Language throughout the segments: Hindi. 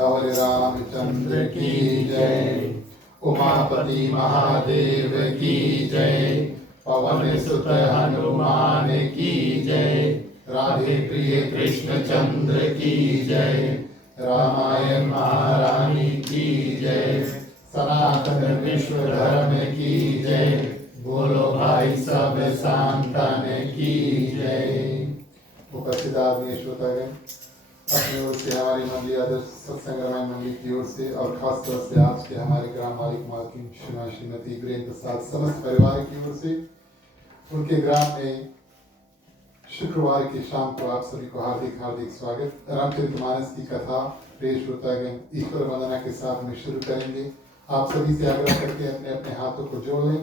सियावर रामचंद्र की जय। उमापति महादेव की जय। पवन सुत हनुमान की जय। राधे प्रिय कृष्ण चंद्र की जय। रामायण महारानी की जय। सनातन विश्व धर्म की जय। बोलो भाई सब संतान की जय। उपस्थित आदरणीय श्रोतागण, अपनी ओर से हमारी मंडली आदर्श सत्संग रामायण मंडली की ओर से और खास तौर से आज के हमारे ग्राम मालिक मालकिन श्रीमती वीरेंद्र प्रसाद समस्त परिवार की ओर से उनके ग्राम में शुक्रवार की शाम को आप सभी को हार्दिक हार्दिक स्वागत। रामचरितमानस की कथा प्रिय श्रोतागण ईश्वर वंदना के साथ में शुरू करेंगे। आप सभी से आग्रह करके अपने अपने हाथों को जोड़ लें।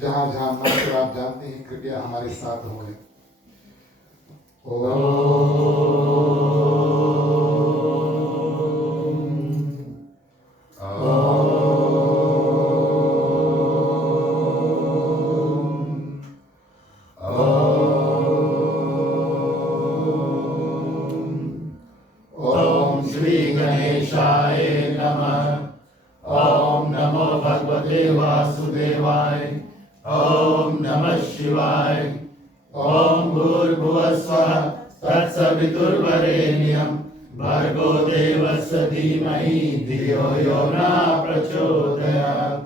जहाँ जहाँ मंत्र आप जानते हैं कृपया हमारे साथ हो लें। ओम श्री गणेशाय नमः। ओम नमो भगवते वासुदेवाय। ओम नमः शिवाय। ओम भूर्भुवस्वः तत्सवितुर्वरेण्यं भर्गो देवस्य धीमहि धियो यो न प्रचोदयात्।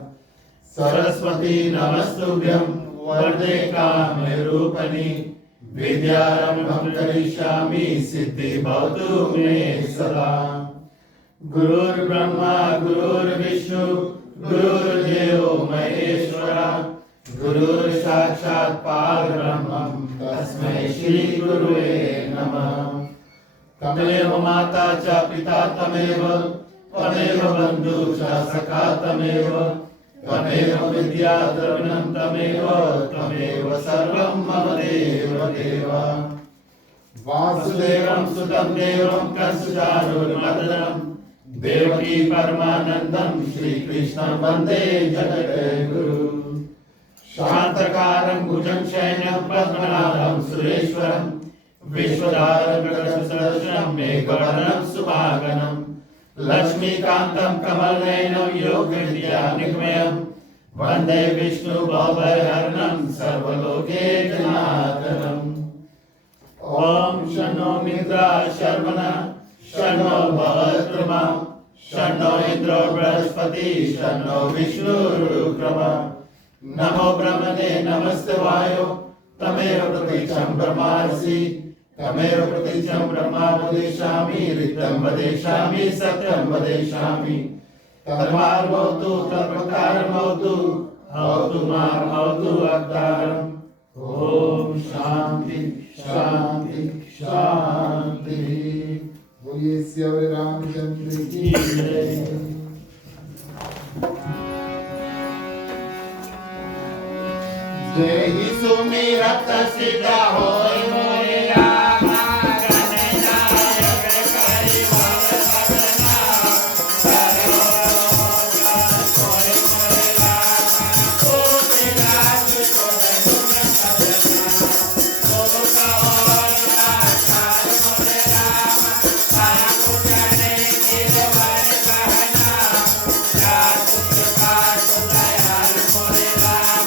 सरस्वती नमस्तुभ्यं वरदे कामरूपिणि विद्यारम्भं करिष्यामि सिद्धि भवतु मे सदा। गुरुर्ब्रह्मा गुरुर्विष्णु गुरुर्देवो महेश्वरः। गुरुर् साक्षात् परब्रह्मं तस्मै श्री गुरुवे नमः। तमेव माता च पिता तमेव त्वमेव बन्धु च सखा तमेव त्वमेव विद्या द्रविणं तमेव त्वमेव सर्वं मम देव देव। वासुदेवं सुतं देवं कंसचाणूरमर्दनं देवकी परमानन्दं श्रीकृष्णं वन्दे जगद्गुरुं। शान्तकारं भुजं शयनं पद्मनाभं सुरेश्वरं विश्वधारं गगनसदृशं मेघवर्णं सुभागनं लक्ष्मीकान्तं कमलनयनं योगविद्यानिगमनं वन्दे विष्णु भवभयहरणं सर्वलोकैकनाथम्। ॐ शन्नो मित्रा शर्मणा शन्नो भवत्रमा शन्नो इन्द्रो बृहस्पति शन्नो विष्णुरुक्रमः। नमो ब्रह्मणे नमस्ते वायो तमेव प्रतीक्षं ब्रह्मासि तमेव प्रतीक्षं ब्रह्मा वदिष्यामि ऋतं वदिष्यामि सत्यं वदिष्यामि। तन्मार्गोऽस्तु तत्प्रकारमस्तु भवतु मां भवतु अवतारम्। ओम शांति शांति शांति। बोलिए सियावर रामचंद्र की जय। जय ही सुमिरत सिद्ध होय मोरे राम। गणनायक करि भव सगना सर्व होय मोरे राम। ओ मेरा तुझको गुण सजना ओ कहोर आचार मोरे राम। पाया पुजने गिरवर कहना जातु प्रकाश दयाल मोरे राम।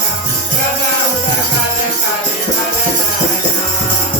प्रभु सकल करि बल जाना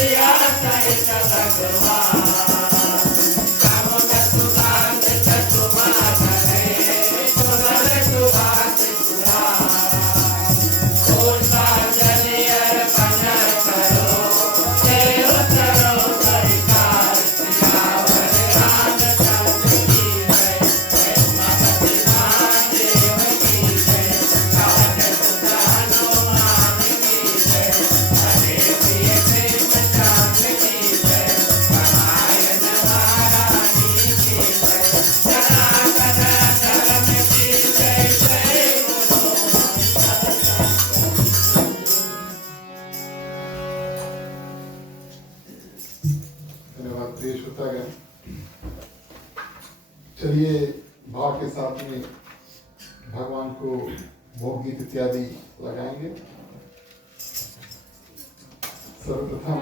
सिया सहित भगवान कामुक सुभाष चतुर्मास रे सुभर सुभाष सुरान कोसा जलि अर्पण करो जय करो सरकार सियावर रामचंद्र की जय जय उमापति महादेव की जय राज सुत हनुमान की जय हरे प्रिय कृष्णचंद्र की जय रामायण महारानी की जय सनातन धर्म की जय जय बोलो धन्यवाद प्रिय श्रोतागण। चलिए भाव के साथ में भगवान को भोग गीत इत्यादि लगाएंगे। सर्वप्रथम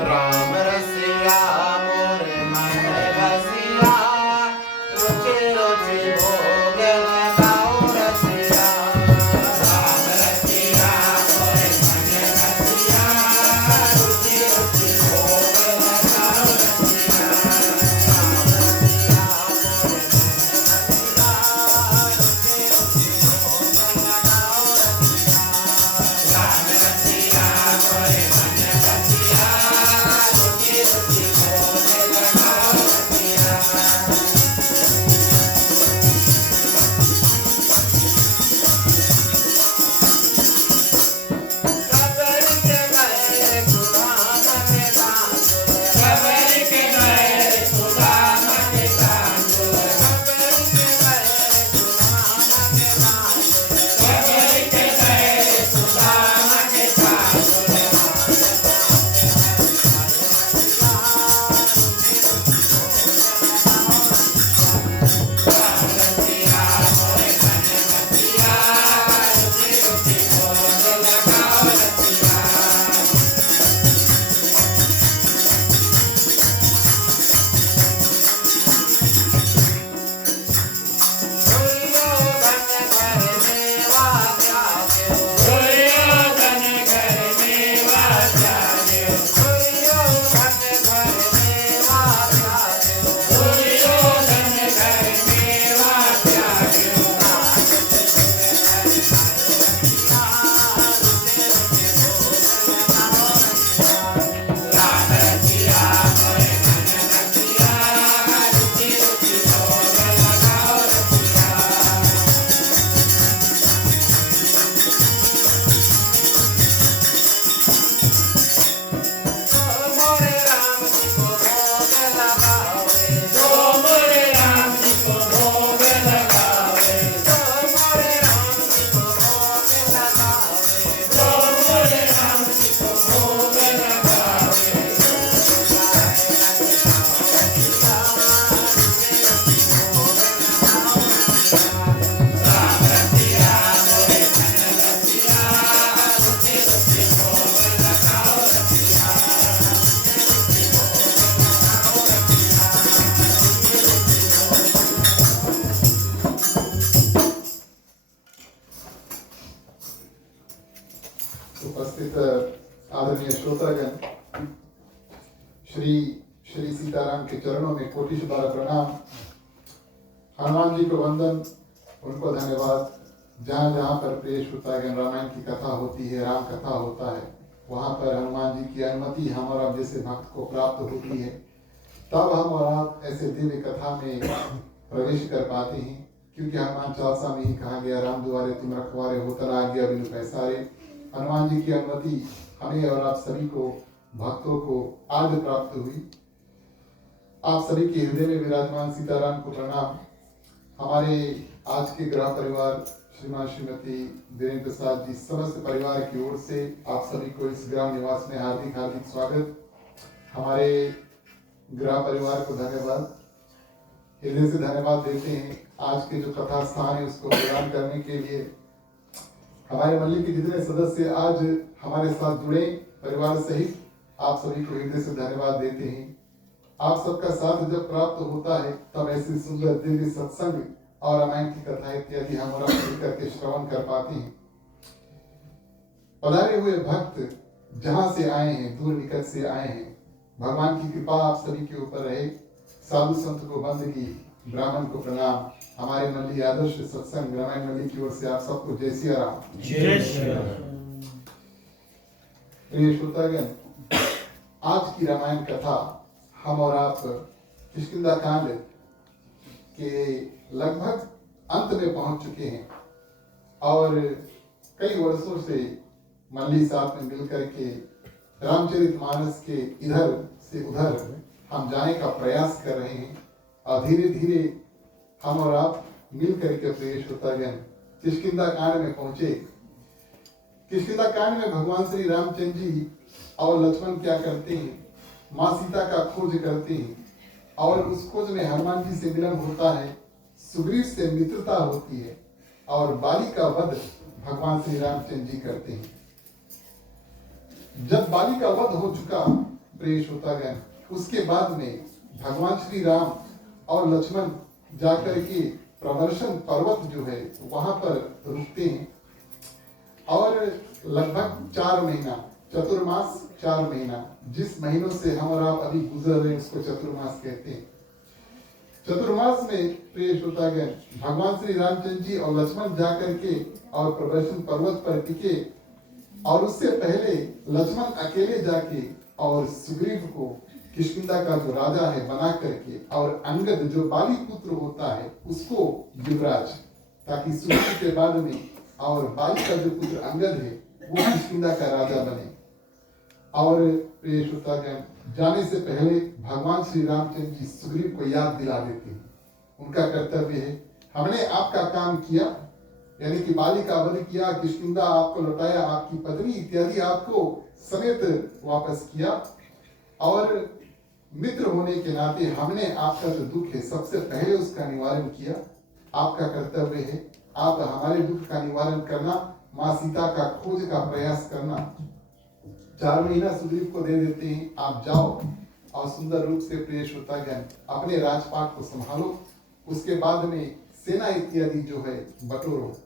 राम रसिया मोर मन बसिया रुचि रुचि भोग लगाओ रसिया राम रसिया मोर मन बसिया रुचि रुचि भोग लगाओ रसिया राम रसिया मोर मन बसिया रुचि रुचि भोग लगाओ रसिया राम रसिया मोर मन बसिया रुचि रुचि भोग लगाओ रसिया खबर के गए सुदाम के दांतुल खबर के गए सुदाम के दांतुल खबर के गए सुदाम के दांतुल खबर के गए सुदाम के दांतुल राम रसिया मोर मन बसिया रुचि रुचि भोग लगाओ रसिया दुर्योधन घर मेवा त्याग्यो दुर्योधन घर मेवा त्याग्यो दुर्योधन घर मेवा त्याग्यो दुर्योधन घर मेवा त्याग्यो राम रसिया मोर मन बसिया रुचि रुचि भोग लगाओ रसिया जो मोरे राम जी को भोग लगावे जो मोरे राम जी को भोग लगावे जो मोरे राम जी को भोग लगावे जो मोरे राम जी को भोग लगावे राम रसिया मोरे मन बसिया रुचि रुचि भोग लगाओ रसिया उपस्थित आदरणीय श्रोतागण, श्री श्री सीताराम के चरणों में कोटि बार प्रणाम। हनुमान जी को वंदन, उनको धन्यवाद। जहाँ जहाँ पर प्रिय श्रोतागण रामायण की कथा होती है, राम कथा होता है, वहाँ पर हनुमान जी की अनुमति हम और आप जैसे भक्त को प्राप्त होती है, तब हम और आप ऐसे दिव्य कथा में प्रवेश कर पाते हैं। क्योंकि हनुमान चालीसा में ही कहा गया, राम दुआरे तुम रखवारे होतर आ गया बिनु पैसारे। हनुमान जी की अनुमति हमें और आप सभी को, भक्तों को आज प्राप्त हुई। आप सभी के हृदय में विराजमान सीताराम को प्रणाम। हमारे आज के गृह परिवार श्रीमान श्रीमती वीरेंद्र प्रसाद जी समस्त परिवार की ओर से आप सभी को इस ग्राम निवास में हार्दिक हार्दिक स्वागत। हमारे गृह परिवार को धन्यवाद, हृदय से धन्यवाद देते हैं आज के जो कथा स्थान है उसको प्रदान करने के लिए। हमारे मंडली के जितने सदस्य आज हमारे साथ जुड़े परिवार सहित, आप सभी को हृदय से धन्यवाद देते हैं। आप सबका साथ जब प्राप्त होता है तब ऐसे सुंदर दिव्य सत्संग और रामायण की कथा इत्यादि हम और आप मिलकर के श्रवण कर पाते हैं। पधारे हुए भक्त जहां से आए हैं, दूर निकट से आए हैं, भगवान की कृपा आप सभी के ऊपर रहे। साधु संत को बंदगी, ब्राह्मण को प्रणाम। हमारे मल्ली आदर्श सत्संग रामायण मल्ली की ओर से आप सबको जय सिया राम। जय श्री राम। प्रिय श्रोतागण, आज की रामायण कथा हम और आप किष्किंधा कांड के लगभग अंत में पहुंच चुके हैं और कई वर्षों से मल्ली साथ में मिलकर के रामचरितमानस के इधर से उधर हम जाने का प्रयास कर रहे हैं और धीरे धीरे हम और आप मिलकर के प्रिय श्रोतागण किष्किंधा कांड में पहुंचे। किष्किंधा कांड में भगवान श्री रामचंद्र जी और लक्ष्मण क्या करते हैं, माँ सीता का खोज करते हैं और उस खोज में हनुमान जी से मिलन होता है, सुग्रीव से मित्रता होती है और बाली का वध भगवान श्री रामचंद्र जी करते हैं। जब बाली का वध हो चुका प्रिय श्रोतागण, उसके बाद में भगवान श्री राम और लक्ष्मण जाकर के प्रवर्षण पर्वत जो है वहां पर रुकते हैं और लगभग 4 महीना, चतुर्मास 4 महीना, जिस महीनों से हम और आप अभी गुजर रहे हैं उसको चतुर्मास कहते हैं। चतुर्मास में प्रिय श्रोतागण भगवान श्री रामचंद्र जी और लक्ष्मण जाकर के और प्रवर्षण पर्वत पर टिके और उससे पहले लक्ष्मण अकेले जाके और सुग्रीव को किष्किंधा का जो राजा है बना करके और अंगद जो बाली पुत्र होता है उसको युवराज, ताकि सुग्रीव के बाद में और बाली का जो पुत्र अंगद है वो किष्किंधा का राजा बने। और प्रिय श्रोतागण, जाने से पहले भगवान श्री रामचंद्र जी सुग्रीव को याद दिला देते हैं। उनका कर्तव्य है, हमने आपका काम किया, यानी कि बाली का वध किया, किष्किंधा आपको लौटाया, आपकी पत्नी इत्यादि आपको समेत वापस किया और मित्र होने के नाते हमने आपका जो दुख है सबसे पहले उसका निवारण किया। आपका कर्तव्य है, आप हमारे दुख का निवारण करना, माँ सीता का खोज का प्रयास करना। 4 महीना सुग्रीव को दे देते हैं, आप जाओ और सुंदर रूप से प्रिय श्रोतागण अपने राजपाट को संभालो। उसके बाद में सेना इत्यादि जो है बटोरो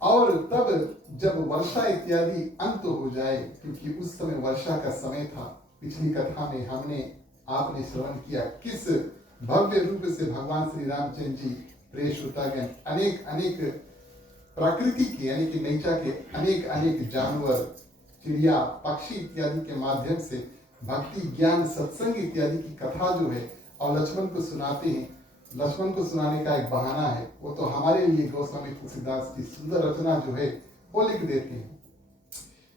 और तब जब वर्षा इत्यादि अंत हो जाए, क्योंकि उस समय वर्षा का समय था। पिछली कथा में हमने आपने श्रवण किया किस भव्य रूप से भगवान श्री रामचंद्र जी प्रिय श्रोतागण अनेक अनेक प्रकृति के यानी कि नेचर के अनेक अनेक जानवर, चिड़िया, पक्षी इत्यादि के माध्यम से भक्ति, ज्ञान, सत्संग इत्यादि की कथा जो है और लक्ष्मण को सुनाते हैं। लक्ष्मण को सुनाने का एक बहाना है, वो तो हमारे लिए गोस्वामी तुलसीदास की सुंदर रचना जो है वो लिख देते हैं।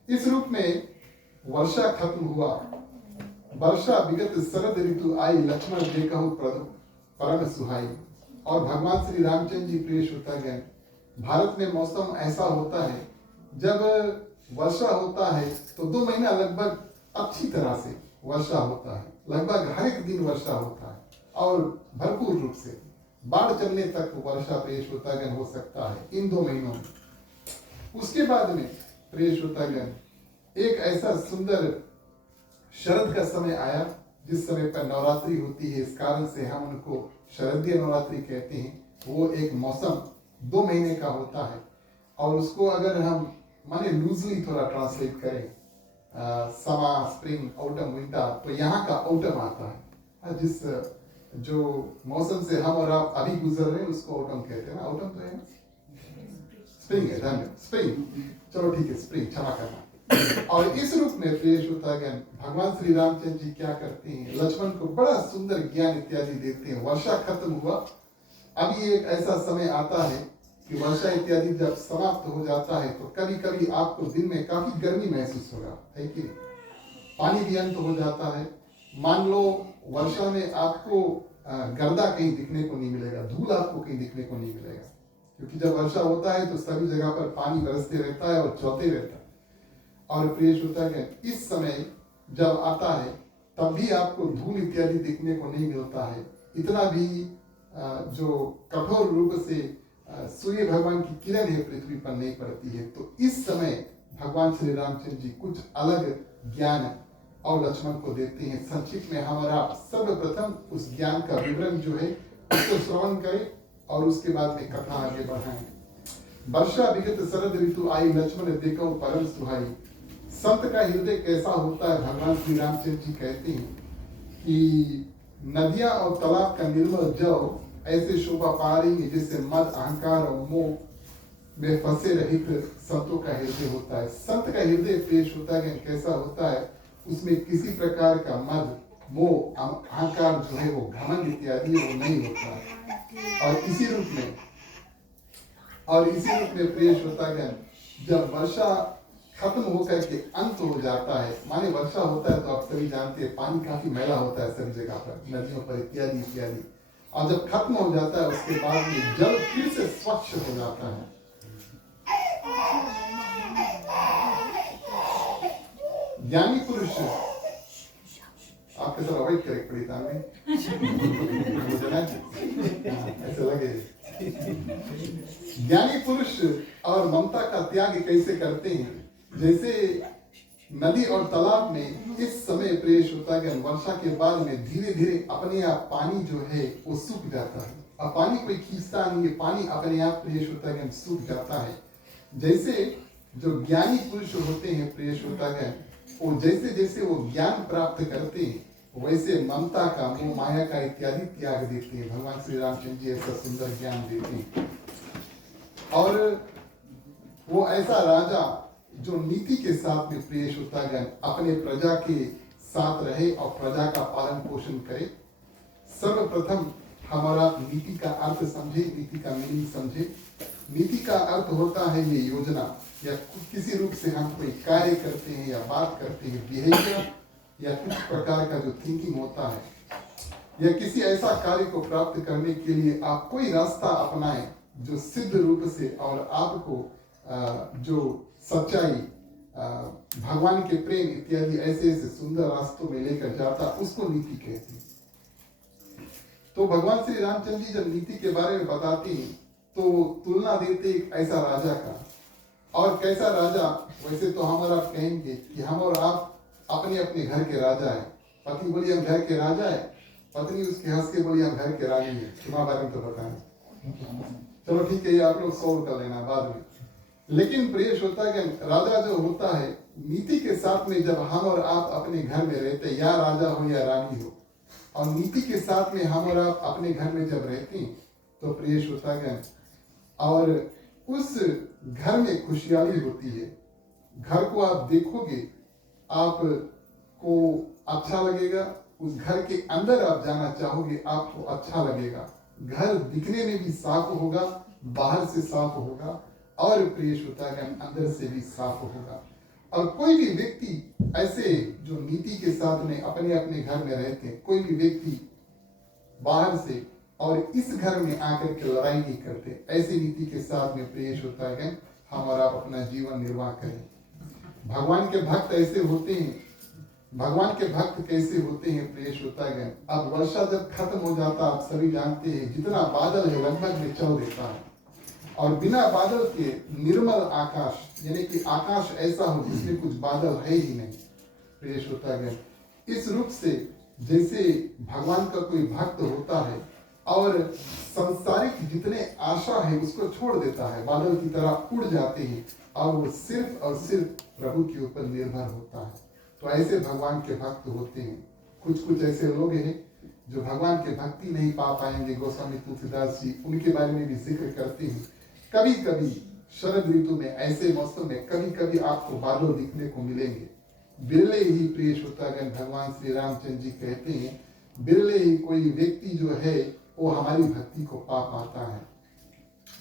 इस रूप में वर्षा खत्म हुआ, वर्षा विगत शरद ऋतु आई, लक्ष्मण देखहु परम सुहाई। और भगवान श्री रामचंद्र जी प्रिय श्रोतागण, भारत में मौसम ऐसा होता है जब वर्षा होता है तो 2 महीना लगभग अच्छी तरह से वर्षा होता है, लगभग हर एक दिन वर्षा होता है और भरपूर रूप से बाढ़ चलने तक वर्षा प्रिय श्रोतागण हो सकता है इन 2 महीनों में। उसके बाद में प्रिय श्रोतागण एक ऐसा सुंदर शरद का समय आया जिस समय पर नवरात्रि होती है, इस कारण से हम उनको शरदीय नवरात्रि कहते हैं। वो एक मौसम 2 महीने का होता है और उसको अगर हम माने लूजली थोड़ा ट्रांसलेट करें, समर, स्प्रिंग, ऑटम, विंटर, तो यहाँ का ऑटम आता है। जिस जो मौसम से हम और आप अभी गुजर रहे हैं उसको ऑटम कहते हैं ना। ऑटम तो है ना, स्प्रिंग है, धन्यवाद, स्प्रिंग, चलो ठीक है, स्प्रिंग, क्षमा करना। और इस रूप में प्रिय श्रोतागण भगवान श्री रामचंद्र जी क्या करते हैं, लक्ष्मण को बड़ा सुंदर ज्ञान इत्यादि देते हैं। वर्षा खत्म हुआ, अभी एक ऐसा समय आता है कि वर्षा इत्यादि जब समाप्त हो जाता है तो कभी कभी आपको दिन में काफी गर्मी महसूस होगा, है कि पानी भी अंत हो जाता है। मान लो वर्षा में आपको गर्दा कहीं दिखने को नहीं मिलेगा, धूल आपको कहीं दिखने को नहीं मिलेगा, क्योंकि जब वर्षा होता है तो सभी जगह पर पानी बरसते रहता है और चौते रहता है। और प्रिय श्रोतागण इस समय जब आता है तब भी आपको धूल इत्यादि दिखने को नहीं मिलता है, इतना भी जो कठोर रूप से सूर्य भगवान की किरण है पृथ्वी पर नहीं पड़ती है। तो इस समय भगवान श्री रामचंद्र जी कुछ अलग ज्ञान और लक्ष्मण को देते हैं। संक्षिप्त में हमारा सर्वप्रथम उस ज्ञान का विवरण जो है उसको श्रवण करें और उसके बाद में कथा आगे बढ़ाएं। वर्षा विगत शरद ऋतु आई, लक्ष्मण देखो परम सुहाई। संत का हृदय कैसा होता है, भगवान श्री रामचंद्र जी कहते हैं कि नदियां और तालाब का निर्मल जल ऐसे शोभा पा रही है जैसे मद, अहंकार और मोह में फंसे रहित संतों का हृदय होता है। संत का हृदय पेश होता है कैसा होता है, उसमें किसी प्रकार का मद, मोह, अहंकार जो है वो घमंड इत्यादि वो नहीं होता है। और इसी रूप में पेश होता है जब वर्षा खत्म होकर के अंत हो जाता है। माने वर्षा होता है तो आप सभी जानते हैं पानी काफी मैला होता है सभी जगह पर, नदियों पर इत्यादि इत्यादि। और जब खत्म हो जाता है उसके बाद में जल फिर से स्वच्छ हो जाता है। ज्ञानी पुरुष आपके साथ अवॉइड करे पड़ी था ऐसे लगे। ज्ञानी पुरुष और ममता का त्याग कैसे करते हैं, जैसे नदी और तालाब में इस समय प्रवेश होता है वर्षा के बाद में धीरे धीरे अपने आप पानी जो है वो सूख जाता है। अब पानी कोई खींचता नहीं है, पानी अपने आप प्रवेश होता है सूख जाता है। जैसे जो ज्ञानी पुरुष होते हैं प्रवेश होता है वो जैसे जैसे वो ज्ञान प्राप्त करते हैं वैसे ममता का, मोह, माया का इत्यादि त्याग देते हैं। भगवान श्री रामचंद्र जी ऐसा सुंदर ज्ञान देते हैं। और वो ऐसा राजा जो नीति के साथ में पेश होता है, अपने प्रजा के साथ रहे और प्रजा का पालन पोषण करे। सर्वप्रथम हमारा नीति का अर्थ समझे, नीति का मीनिंग समझे। नीति का अर्थ होता है ये योजना या किसी रूप से हम कोई कार्य करते हैं या बात करते हैं, बिहेवियर या कुछ प्रकार का जो थिंकिंग होता है, या किसी ऐसा कार्य को प्राप्त करने के लिए आप कोई रास्ता अपनाएं जो सिद्ध रूप से और आपको जो सच्चाई, भगवान के प्रेम इत्यादि ऐसे ऐसे सुंदर रास्तों में लेकर जाता, उसको नीति कहते हैं। तो भगवान श्री रामचंद्र जी जब नीति के बारे में बताते हैं तो तुलना देते एक ऐसा राजा का। और कैसा राजा, वैसे तो हमारा कहेंगे कि हम और आप अपने अपने घर के राजा है। पति बोली हम घर के राजा है, पत्नी उसके हंस के बोली हम घर के रानी है। तुम्हारे बारे में तो बताएं, चलो ठीक है ये आप लोग सॉल्व कर लेना बाद में। लेकिन प्रेष होता है कि राजा जो होता है नीति के साथ में जब हम और आप अपने घर में रहते, या राजा हो या रानी हो, और नीति के साथ में हम और आप अपने घर में जब रहते हैं तो प्रेष होता है और उस घर में खुशहाली होती है। घर को आप देखोगे आपको अच्छा लगेगा, उस घर के अंदर आप जाना चाहोगे आपको अच्छा लगेगा। घर दिखने में भी साफ होगा, बाहर से साफ होगा और प्रेष होता है अंदर से भी साफ होगा। और कोई भी व्यक्ति ऐसे जो नीति के साथ में अपने अपने घर में रहते हैं, कोई भी व्यक्ति बाहर से और इस घर में आकर के लड़ाई नहीं करते, ऐसी नीति के साथ में प्रेष होता है हम और आप अपना जीवन निर्वाह करें। भगवान के भक्त ऐसे होते हैं। भगवान के भक्त कैसे होते हैं प्रेष होता है। अब वर्षा जब खत्म हो जाता, आप सभी जानते हैं जितना बादल है लगभग में चल देता है, और बिना बादल के निर्मल आकाश, यानी कि आकाश ऐसा हो जिसमें कुछ बादल है ही नहीं, प्रेष होता है। इस रूप से जैसे भगवान का कोई भक्त होता है और संसारिक जितने आशा है उसको छोड़ देता है, बादल की तरह उड़ जाते हैं और वो सिर्फ और सिर्फ प्रभु के ऊपर निर्भर होता है। तो ऐसे भगवान के भक्त होते हैं। कुछ ऐसे लोग हैं जो भगवान के भक्ति नहीं पा पाएंगे। गोस्वामी तुलसीदास जी उनके बारे में भी जिक्र करते हैं। कभी कभी शरद ऋतु में ऐसे मौसम में कभी कभी आपको बादल दिखने को मिलेंगे। बिरले ही प्रेष होता है। भगवान श्री रामचंद्र जी कहते हैं बिरले ही कोई व्यक्ति जो है वो हमारी भक्ति को पा पाता है।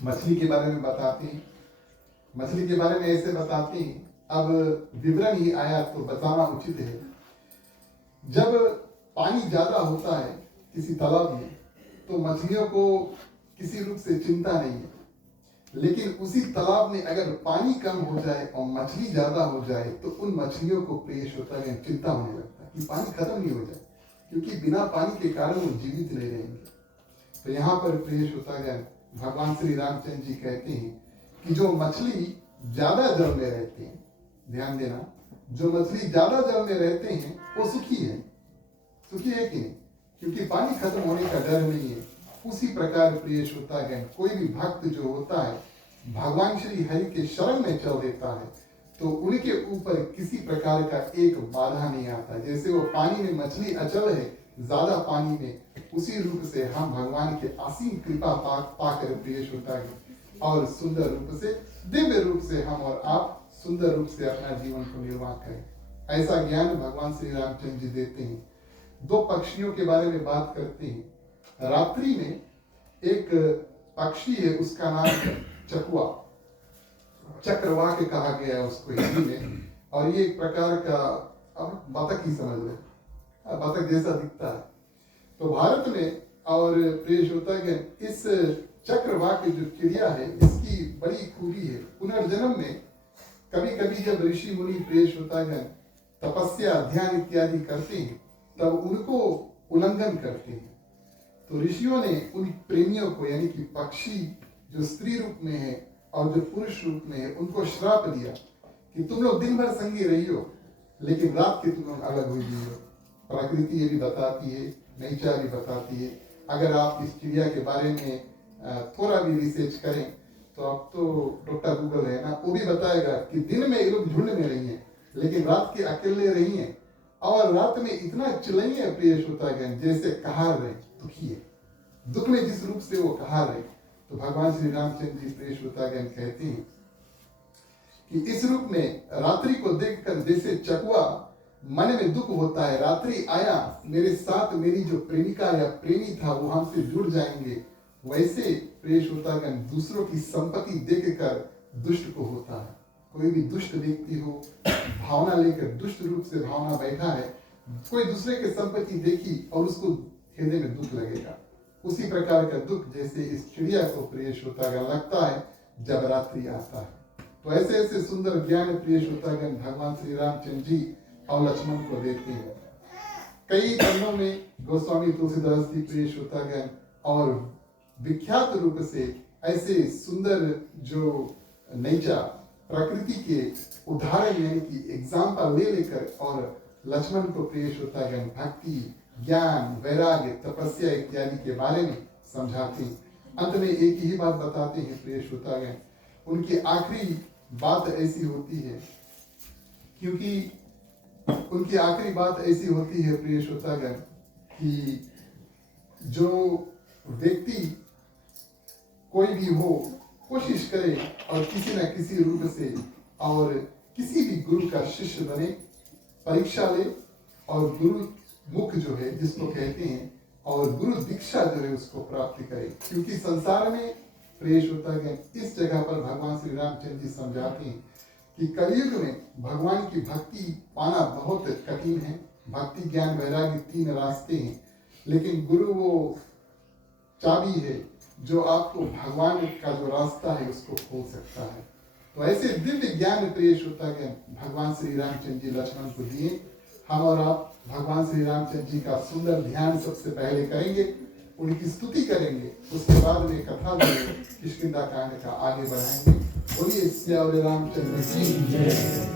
मछली के बारे में बताते हैं, मछली के बारे में ऐसे बताते हैं, अब विवरण ही आया तो बताना उचित है। जब पानी ज्यादा होता है किसी तालाब में तो मछलियों को किसी रूप से चिंता नहीं है, लेकिन उसी तालाब में अगर पानी कम हो जाए और मछली ज्यादा हो जाए तो उन मछलियों को प्रेष होता है, चिंता होने लगता है कि पानी खत्म नहीं हो जाए, क्योंकि बिना पानी के कारण वो जीवित नहीं रहेंगे। तो यहाँ पर प्रेष होता है। भगवान श्री रामचंद्र जी कहते हैं कि जो मछली ज्यादा जल में रहते हैं, ध्यान देना, जो मछली ज्यादा जल में रहते हैं वो सुखी है कि नहीं? क्योंकि पानी खत्म होने का डर नहीं है। उसी प्रकार प्रिय श्रोतागण, कोई भी भक्त जो होता है भगवान श्री हरि के शरण में चल देता है तो उनके ऊपर किसी प्रकार का एक बाधा नहीं आता। जैसे वो पानी में मछली अचल है ज्यादा पानी में, उसी रूप से हम भगवान के असीम कृपा पाकर प्रिय श्रोतागण और सुंदर रूप से, दिव्य रूप से हम और आप सुंदर रूप से अपना जीवन को निर्वाह करें। ऐसा ज्ञान भगवान श्री रामचंद्र जी देते हैं। दो पक्षियों के बारे में बात करते हैं। रात्रि में एक पक्षी है, उसका नाम चकुआ, चक्रवाक कहा गया है उसको हिंदी में, और ये एक प्रकार का, अब बतख ही समझ लें, बतख जैसा दिखता है। तो भारत में और प्रिय श्रोतागण, इस चक्रवाक जो चिड़िया है इसकी बड़ी खूबी है। पुनर्जन्म में कभी कभी जब ऋषि मुनि प्रिय श्रोतागण तपस्या ध्यान इत्यादि करते हैं तब उनको उल्लंघन करते हैं। तो ऋषियों ने उन प्रेमियों को, यानी कि पक्षी जो स्त्री रूप में है और जो पुरुष रूप में है, उनको श्राप दिया कि तुम लोग दिन भर संगी रही हो लेकिन रात के तुम लोग अलग हुई हो। प्रकृति ये भी बताती है, नेचर भी बताती है। अगर आप इस चिड़िया के बारे में थोड़ा भी रिसर्च करें तो आप तो डॉक्टर गूगल है ना, वो भी बताएगा कि दिन में ये लोग झुंड में रही हैं लेकिन रात के अकेले रही हैं, और रात में इतना चिल्लाई है प्रिय श्रोतागण जैसे कहार रहे, दुखी है, दुख में जिस रूप से वो कहार रहे। तो भगवान श्री रामचंद्र जी प्रिय श्रोतागण कहते हैं कि इस रूप में रात्रि को देखकर जैसे चकुआ मन में दुख होता है, रात्रि आया मेरे साथ मेरी जो प्रेमिका या प्रेमी था वो हमसे जुड़ जाएंगे, वैसे प्रिय श्रोतागण दूसरों की संपत्ति देखकर दुष्ट को होता है। कोई भी दुष्ट व्यक्ति हो, भावना लेकर दुष्ट रूप से भावना बैठा है, कोई दूसरे की संपत्ति देखी और उसको हृदय में दुख लगेगा। उसी प्रकार का दुख जैसे इस चिड़िया को प्रिय श्रोतागण लगता है जब रात्रि आता है। तो ऐसे ऐसे सुंदर ज्ञान प्रिय श्रोतागण भगवान श्री रामचंद्र जी और लक्ष्मण को देते हैं। कई ग्रंथों में गोस्वामी तुलसीदास जी प्रिय श्रोतागण और विख्यात रूप से ऐसे सुंदर जो नेचर प्रकृति के उदाहरण यानी कि एग्जाम्पल ले लेकर और लक्ष्मण को प्रिय श्रोतागण भक्ति, ज्ञान, वैराग्य, तपस्या इत्यादि के बारे में समझाते हैं। अंत में एक ही बात बताते हैं प्रिय श्रोतागण, उनकी आखिरी बात ऐसी होती है, क्योंकि उनकी आखिरी बात ऐसी होती है प्रिय श्रोतागण कि जो व्यक्ति कोई भी हो कोशिश करे और किसी न किसी रूप से और किसी भी गुरु का शिष्य बने, परीक्षा ले और गुरु मुख जो है जिसको कहते हैं और गुरु दीक्षा जो है उसको प्राप्त करे। क्योंकि संसार में प्रिय श्रोतागण इस जगह पर भगवान श्री रामचंद्र जी समझाते हैं कि कलयुग में भगवान की भक्ति पाना बहुत कठिन है। भक्ति, ज्ञान, वैराग्य 3 रास्ते हैं, लेकिन गुरु वो चाबी है जो आपको भगवान का जो रास्ता है उसको खोल सकता है। तो ऐसे दिव्य ज्ञान प्रिय श्रोतागण भगवान श्री रामचंद्र जी लक्ष्मण को दिए। हम और आप भगवान श्री रामचंद्र जी का सुंदर ध्यान सबसे पहले करेंगे, उनकी स्तुति करेंगे, उसके बाद में कथा जो है किष्किंधा कांड का आगे बढ़ाएंगे। बोलिए श्री रामचंद्र की जय।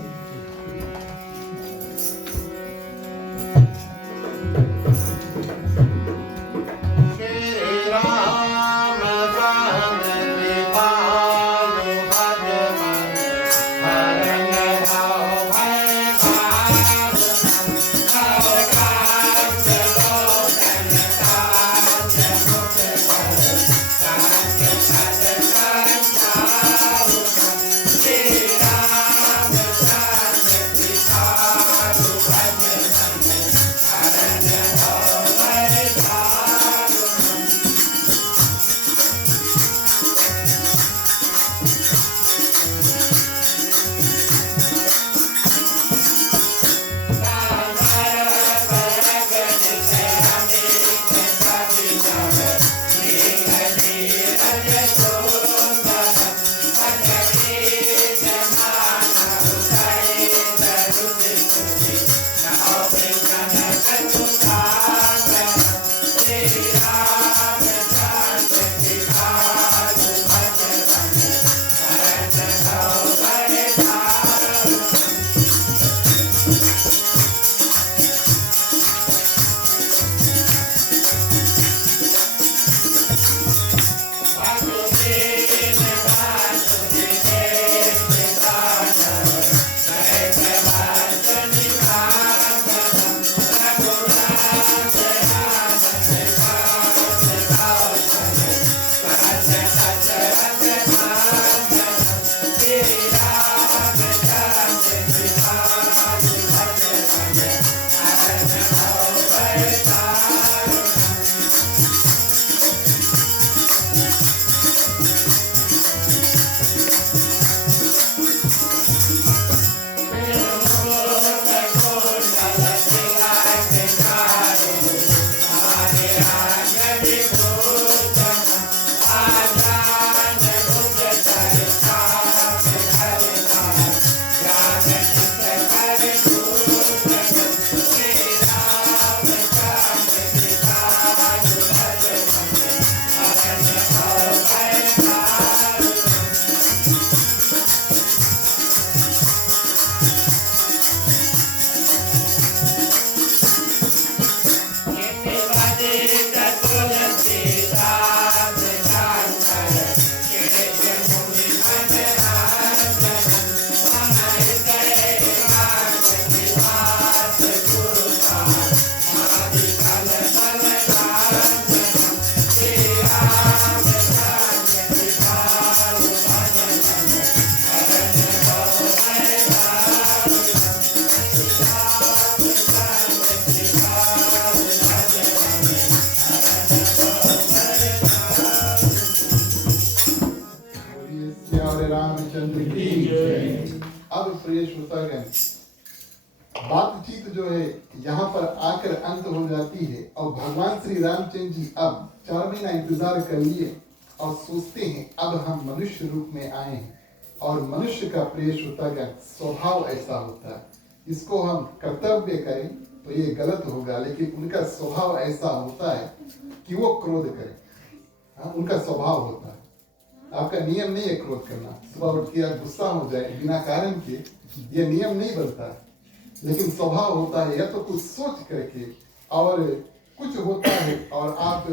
अब प्रिय श्रोतागण, बातचीत जो है यहाँ पर आकर अंत हो जाती है और भगवान श्री रामचंद्र जी अब 4 महीना इंतजार कर लिए और सोचते हैं अब हम मनुष्य रूप में आए हैं और मनुष्य का प्रिय श्रोतागण स्वभाव ऐसा होता है, इसको हम कर्तव्य करें तो ये गलत होगा, लेकिन उनका स्वभाव ऐसा होता है कि वो क्रोध करें। हाँ, उनका स्वभाव होता है। आपका नियम नहीं है क्रोध करना, सुबह उठ के आप गुस्सा हो जाए बिना कारण के, ये नियम नहीं बनता है, लेकिन स्वभाव होता है या तो कुछ सोच करके और कुछ होता है और आप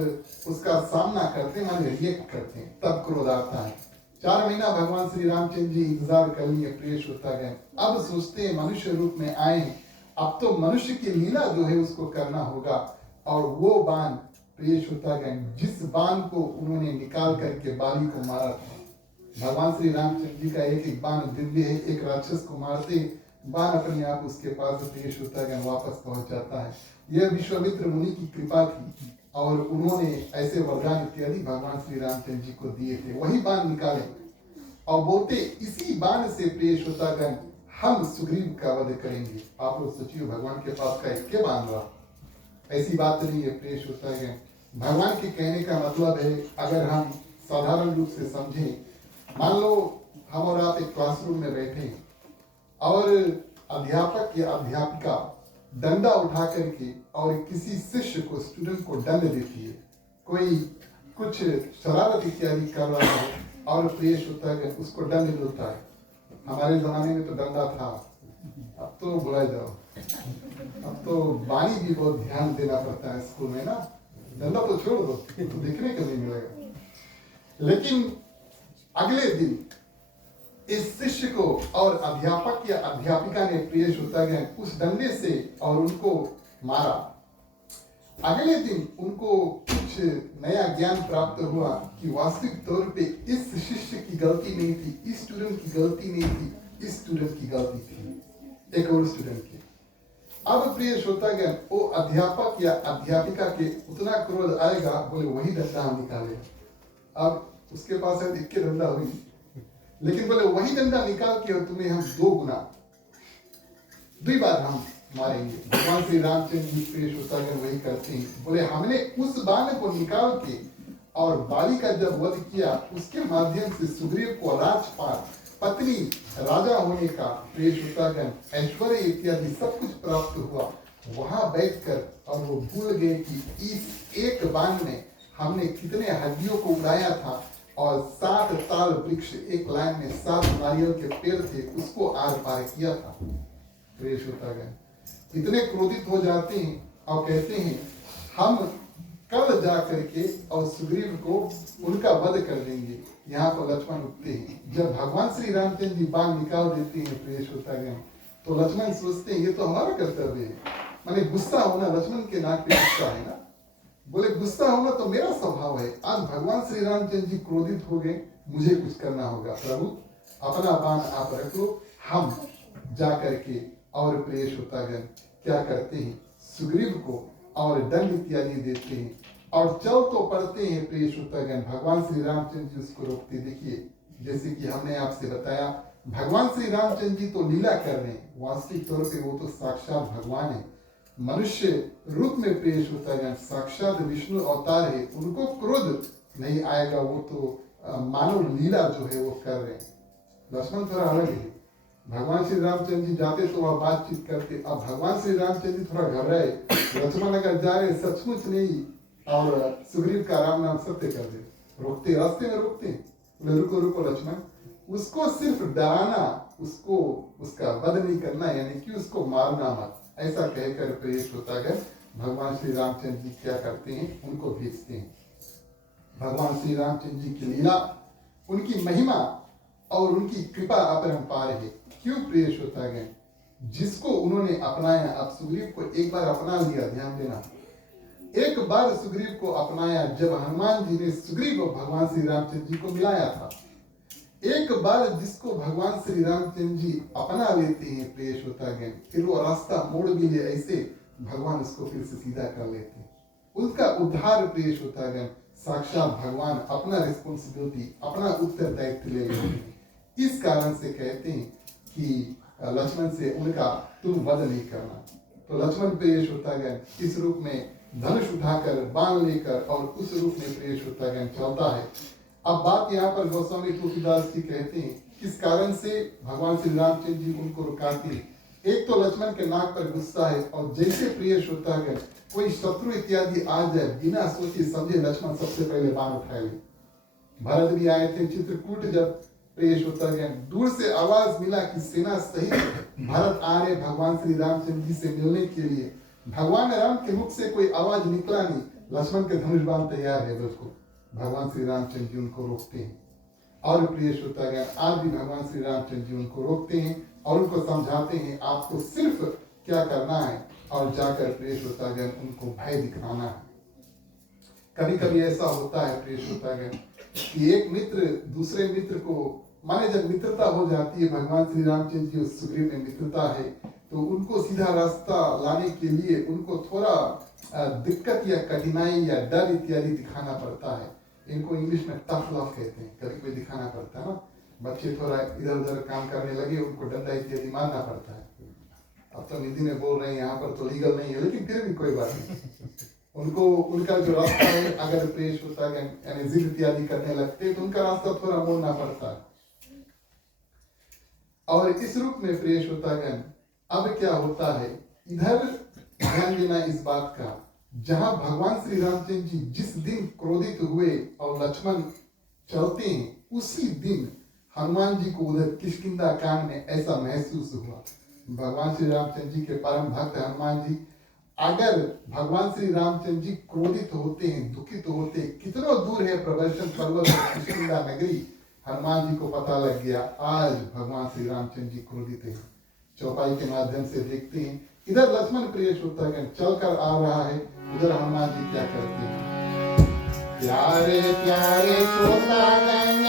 उसका सामना करते हैं, माने रिएक्ट करते हैं, तब क्रोध आता है। 4 महीना भगवान श्री रामचंद्र जी इंतजार कर लिए प्रिय श्रोतागण, अब सोचते हैं मनुष्य रूप में आए, अब तो मनुष्य की लीला जो है उसको करना होगा। और वो बाण प्रिय श्रोतागण, जिस बाण को उन्होंने निकाल करके बाली को मारा था, भगवान श्री रामचंद्र जी का एक एक बाण दिव्य है, एक राक्षस को मारते बाण अपने आप उसके पास प्रिय श्रोतागण वापस पहुंच जाता है। यह विश्वामित्र मुनि की कृपा थी और उन्होंने ऐसे वरदान इत्यादि भगवान श्री रामचंद्र जी को दिए थे। वही बाण निकाले और बोलते इसी बाण से प्रिय श्रोतागण हम सुग्रीव का वध करेंगे। आप लोग सोचिए, भगवान के पास का एक बाण रहा, ऐसी बात नहीं है प्रिय श्रोतागण। भगवान के कहने का मतलब है, अगर हम साधारण रूप से समझें, मान लो हम और आप एक क्लासरूम में बैठे हैं और अध्यापक या अध्यापिका डंडा उठा करके और किसी शिष्य को, स्टूडेंट को दंड देती है, कोई कुछ शरारत इत्यादि कर रहा है और प्रिय श्रोतागण उसको दंड मिलता है। हमारे जमाने में तो डंडा था, अब तो बुला जाओ, अब तो वाणी भी बहुत ध्यान देना पड़ता है स्कूल में ना, डंडा तो छोड़ दो, तो देखने को नहीं मिलेगा। लेकिन अगले दिन इस शिष्य को और अध्यापक या अध्यापिका ने प्रिय श्रोतागण उस डंडे से और उनको मारा। अगले दिन उनको कुछ नया ज्ञान प्राप्त हुआ कि वास्तविक तौर पे इस शिष्य की गलती नहीं थी, इस स्टूडेंट की गलती नहीं थी, इस स्टूडेंट की गलती थी, एक और स्टूडेंट की। अब प्रिय श्रोतागण, वो अध्यापक या अध्यापिका के उतना क्रोध आएगा, बोले वही डंडा हम निकालेगा। अब उसके पास है 1 डंडा हुई, लेकिन बोले वही डंडा निकाल के तुम्हें हम 2 बार हम मारेंगे। भगवान श्री रामचंद्र जी प्रिय श्रोतागण वही करते हैं, बोले हमने उस बाण को निकाल के और बाली का जब वध किया, उसके माध्यम से सुग्रीव को राजपाट, पत्नी, राजा होने का प्रिय श्रोतागण ऐश्वर्य इत्यादि सब कुछ प्राप्त हुआ। वहां बैठकर और वो भूल गए कि इस एक बाण में हमने कितने हड्डियों को उड़ाया था और 7 ताल वृक्ष, एक लाइन में 7 नारियल के पेड़ थे, उसको आर पार किया था। प्रिय श्रोतागण इतने क्रोधित हो जाते हैं और कहते हैं हम कल जा करके और सुग्रीव को उनका वध कर देंगे। यहाँ पर लक्ष्मण उठते हैं। जब भगवान श्री रामचंद्र जी बाण निकाल देते हैं प्रिय श्रोतागण, तो लक्ष्मण सोचते हैं ये तो हमारा कर्तव्य है, माने गुस्सा होना लक्ष्मण के नाक पे गुस्सा है ना, बोले गुस्सा होना तो मेरा स्वभाव है। आज भगवान श्री रामचंद्र जी क्रोधित हो गए, मुझे कुछ करना होगा, प्रभु अपना बाण आप रख लो, हम जा करके और प्रिय श्रोतागण क्या करते हैं, सुग्रीव को और दंड इत्यादि देते हैं और चल तो पड़ते हैं प्रिय श्रोतागण। भगवान श्री रामचंद्र जी उसको रोकते। देखिए, जैसे कि हमने आपसे बताया, भगवान श्री रामचंद्र जी तो लीला कर रहे हैं, वास्तविक तौर पे वो तो साक्षात भगवान है, मनुष्य रूप में प्रिय श्रोतागण साक्षात विष्णु अवतार है, उनको क्रोध नहीं आएगा, वो तो मानव लीला जो है वो कर रहे हैं। लक्ष्मण थोड़ा अलग है, भगवान श्री रामचंद्र जी जाते तो वह बातचीत करते, अब भगवान श्री रामचंद्र जी थोड़ा घबराए, लक्ष्मण अगर जा रहे सचमुच नहीं और सुग्रीव का राम नाम सत्य कर दे, रोकते, रास्ते में रोकते, बोले रुको रुको लक्ष्मण, उसको सिर्फ डराना, उसको उसका वध नहीं करना, यानी कि उसको मारना मत, ऐसा कहकर प्रिय श्रोतागण भगवान श्री रामचंद्र जी क्या करते हैं, उनको भेजते हैं। भगवान श्री रामचंद्र जी की लीला, उनकी महिमा और उनकी कृपा अपरंपार है। क्यों प्रिय श्रोतागण, जिसको उन्होंने अपनाया, अब सुग्रीव को एक बार अपना लिया, ध्यान देना, एक बार सुग्रीव को अपनाया जब हनुमान जी ने सुग्रीव को भगवान श्री रामचंद्र जी को मिलाया था। एक बार जिसको भगवान श्री रामचंद्र जी अपना लेते हैं प्रिय श्रोतागण, फिर वो रास्ता मोड़ भी ले, ऐसे भगवान उसको फिर से सीधा कर लेते हैं। उसका उद्धार प्रिय श्रोतागण साक्षात भगवान अपना रिस्पॉन्सिबिलिटी, अपना उत्तरदायित्व ले लेते हैं। इस कारण से कहते हैं कि लक्ष्मण से उनका तुम वध नहीं करना। तो लक्ष्मण प्रिय श्रोतागण इस रूप में धनुष उठाकर बाण लेकर और उस रूप में प्रिय श्रोतागण चलता है। अब बात यहाँ पर गोस्वामी तुलसीदास जी कहते हैं किस कारण से भगवान श्री रामचंद्र जी उनको रुकाते हैं। एक तो लक्ष्मण के नाक पर गुस्सा है और जैसे प्रिय श्रोतागण कोई शत्रु इत्यादि आ जाए बिना सोचे समझे लक्ष्मण सबसे पहले बाण उठा ले। भरत भी आए थे चित्रकूट, जब प्रिय श्रोतागण दूर से आवाज मिला कि सेना सहित भरत आ रहे भगवान श्री रामचंद्र जी से मिलने के लिए। भगवान राम के मुख से कोई आवाज निकला नहीं, लक्ष्मण के धनुष बाण तैयार है। दोस्तों भगवान श्री रामचंद्र जी उनको रोकते हैं और प्रिय श्रोतागण आज भी भगवान श्री रामचंद्र जी उनको रोकते हैं और उनको समझाते हैं आपको सिर्फ क्या करना है और जाकर प्रिय श्रोतागण उनको भय दिखाना है। कभी कभी ऐसा होता है प्रिय श्रोतागण कि एक मित्र दूसरे मित्र को, माने जब मित्रता हो जाती है, भगवान श्री रामचंद्र जी उस सुग्रीव में मित्रता है, तो उनको सीधा रास्ता लाने के लिए उनको थोड़ा दिक्कत या कठिनाई या डर इत्यादि दिखाना पड़ता है। इनको इंग्लिश में टफ लव कहते हैं। कभी कभी दिखाना पड़ता है ना, बच्चे थोड़ा इधर उधर काम करने लगे उनको डंडा इत्यादि मारना पड़ता है। अब तो निधि में बोल रहे हैं यहाँ पर तो लीगल नहीं है, लेकिन फिर भी कोई बात नहीं, उनको उनका जो रास्ता है अगर प्रेस होता है जिद इत्यादि करने लगते तो उनका रास्ता थोड़ा मोड़ना पड़ता है। और इस रूप में प्रेस होता है। अब क्या होता है, इधर ध्यान देना इस बात का, जहां भगवान श्री रामचंद्र जी जिस दिन क्रोधित हुए और लक्ष्मण चलते हैं उसी दिन हनुमान जी को उधर किष्किंधा कांड में ऐसा महसूस हुआ। भगवान श्री रामचंद्र जी के परम भक्त हनुमान जी, अगर भगवान श्री रामचंद्र जी क्रोधित होते हैं, दुखित होते हैं, कितना दूर है प्रदर्शन पर्वत किष्किंधा नगरी, हनुमान जी को पता लग गया आज भगवान श्री रामचंद्र जी क्रोधित है। चौपाई के माध्यम से देखते हैं इधर लक्ष्मण प्रिय श्रोतागण चल कर आ रहा है, उधर हनुमान जी क्या करते हैं, प्यारे प्यारे श्रोतागण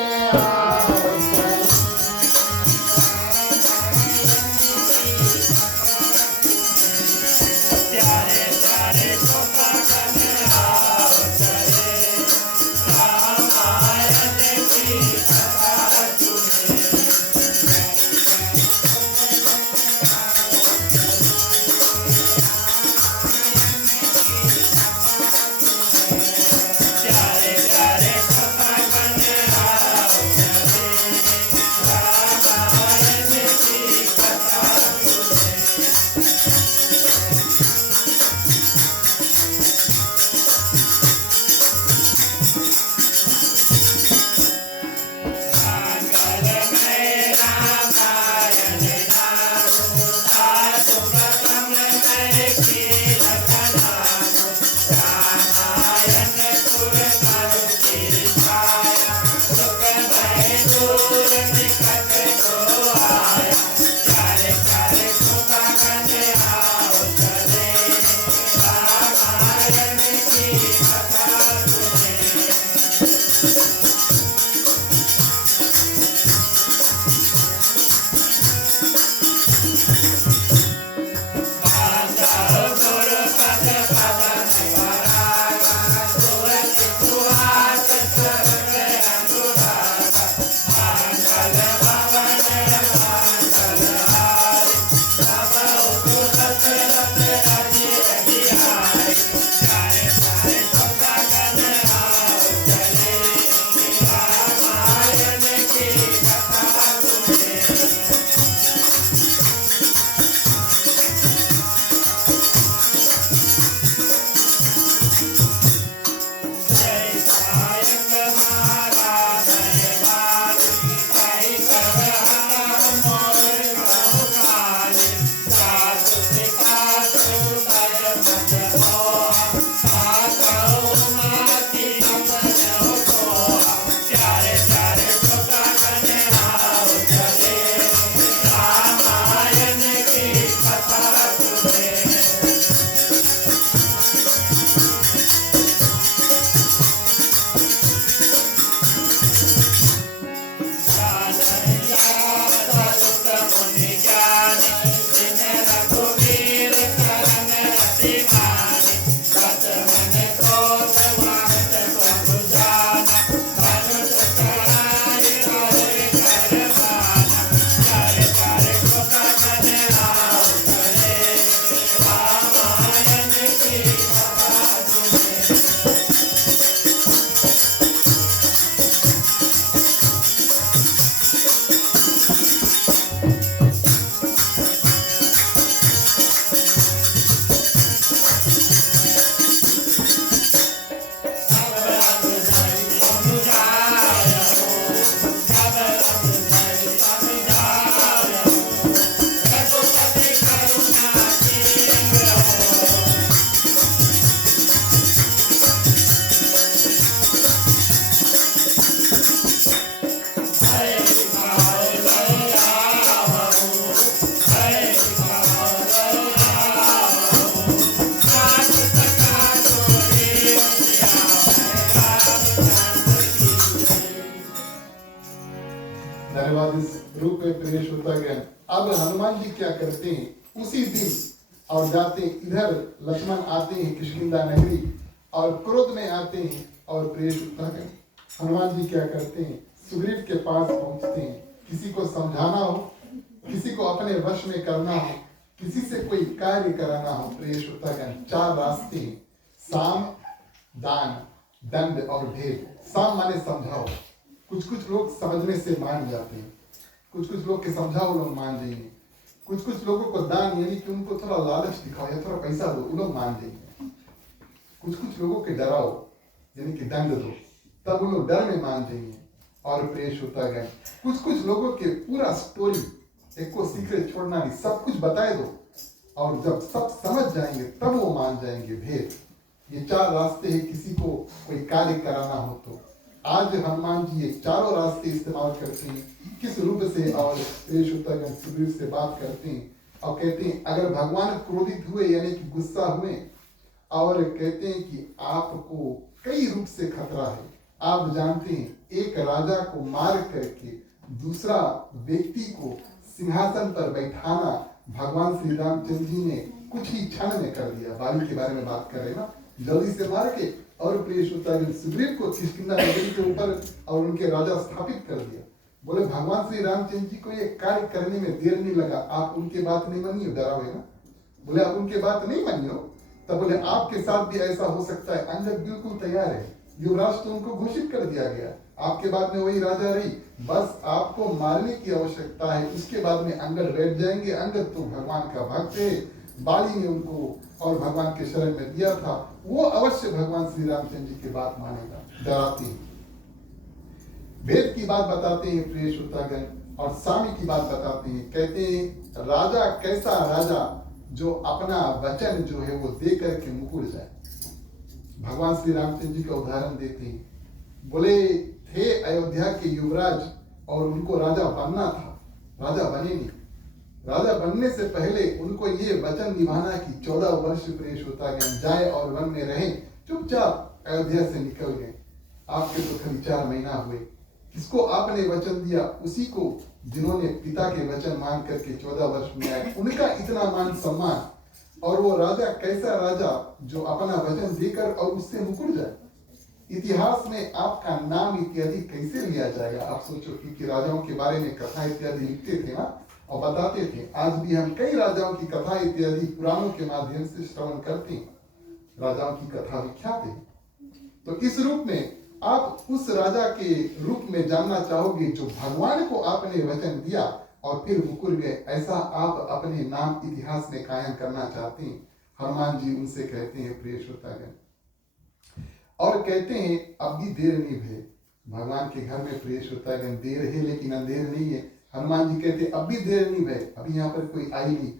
रूप में प्रिय श्रोतागण, अब हनुमान जी क्या करते हैं उसी दिन और जाते हैं इधर, लक्ष्मण आते हैं किष्किंधा नगरी और क्रोध में आते हैं और प्रिय श्रोतागण हनुमान जी क्या करते हैं, सुग्रीव के पास पहुंचते हैं। किसी को समझाना हो, किसी को अपने वश में करना हो, किसी से कोई कार्य कराना हो, प्रिय श्रोतागण 4 रास्ते हैं, साम, दान, दंड और भेद। साम माने समझाओ, कुछ लोग समझने से मान जाते हैं, कुछ लोग के समझाओ लोग मान जाएंगे, कुछ लोगों को दान यानी कि उनको थोड़ा लालच दिखाओ या थोड़ा पैसा दो, वो लोग मान जाएंगे। कुछ लोगों के डराओ यानी कि दंड दो, तब वो लोग डर में मान जाएंगे। और प्रेस होता गया कुछ लोगों के पूरा स्टोरी, एक को सीक्रेट छोड़ना नहीं, सब कुछ बताए दो और जब सब समझ जाएंगे तब वो मान जाएंगे। भेद, ये 4 रास्ते हैं किसी को कोई कार्य कराना हो तो। आज हनुमान जी ये चारों रास्ते इस्तेमाल करते हैं, किस रूप से, और प्रेस होता गया सुग्रीव से बात करते हैं और कहते हैं अगर भगवान क्रोधित हुए यानी कि गुस्सा हुए और कहते हैं कि आपको कई रूप से खतरा है। आप जानते हैं एक राजा को मार करके दूसरा व्यक्ति को सिंहासन पर बैठाना भगवान श्री रामचंद्र जी ने कुछ ही क्षण में कर दिया। बाली के बारे में बात कर रहे हैं ना, जल्दी से मार के और प्रिय श्रोतागण सुग्रीव को किष्किंधा नगरी के ऊपर और उनके राजा स्थापित कर दिया। बोले भगवान श्री रामचंद्र जी को ये कार्य करने में देर नहीं लगा। आप उनके बात नहीं मानियो, डरा हुए ना, बोले आप उनके बात नहीं मानियो, तब बोले आपके साथ भी ऐसा हो सकता है। अंगद बिल्कुल तैयार है, युवराज तो उनको घोषित कर दिया गया, आपके बाद में वही राजा रही, बस आपको मारने की आवश्यकता है। उसके बाद में अंगद बैठ जाएंगे। अंगद तो भगवान का भक्त है, बाली ने उनको और भगवान के शरण में दिया था, वो अवश्य भगवान श्री रामचंद्र जी की बात मानेगा। डराते हैं, भेद की बात बताते हैं प्रिय श्रोतागण और सामी की बात बताते हैं। कहते हैं राजा कैसा राजा जो अपना वचन जो है वो दे करके मुकुर जाए। भगवान श्री रामचंद्र जी का उदाहरण देते हैं, बोले थे अयोध्या के युवराज और उनको राजा बनना था, राजा बने नहीं। राजा बनने से पहले उनको ये वचन निभाना कि 14 वर्ष प्रेस होता गया जाए और वन में रहें। चुपचाप अयोध्या से निकल गए। आपके तो खाली 4 महीना हुए। किसको आपने वचन दिया? उसी को जिन्होंने पिता के वचन मान करके 14 वर्ष में आए, उनका इतना मान सम्मान। और वो राजा कैसा राजा जो अपना वचन देकर और उससे मुकुर जाए। इतिहास में आपका नाम इत्यादि कैसे लिया जाएगा? आप सोचो कि राजाओं के बारे में कथा इत्यादि लिखते थे ना और बताते थे। आज भी हम कई राजाओं की कथा इत्यादि पुराणों के माध्यम से श्रवण करते हैं। राजाओं की कथा विख्यात है। तो इस रूप में आप उस राजा के रूप में जानना चाहोगे जो भगवान को आपने वचन दिया और फिर मुकुर गए। ऐसा आप अपने नाम इतिहास में कायम करना चाहते हैं। हनुमान जी उनसे कहते हैं प्रिय श्रोतागण, और कहते हैं अब भी देर नहीं भय। भगवान के घर में प्रिय श्रोतागण देर है लेकिन अंधेर नहीं है। हनुमान जी कहते अब भी देर नहीं भय, अभी यहाँ पर कोई आई नहीं,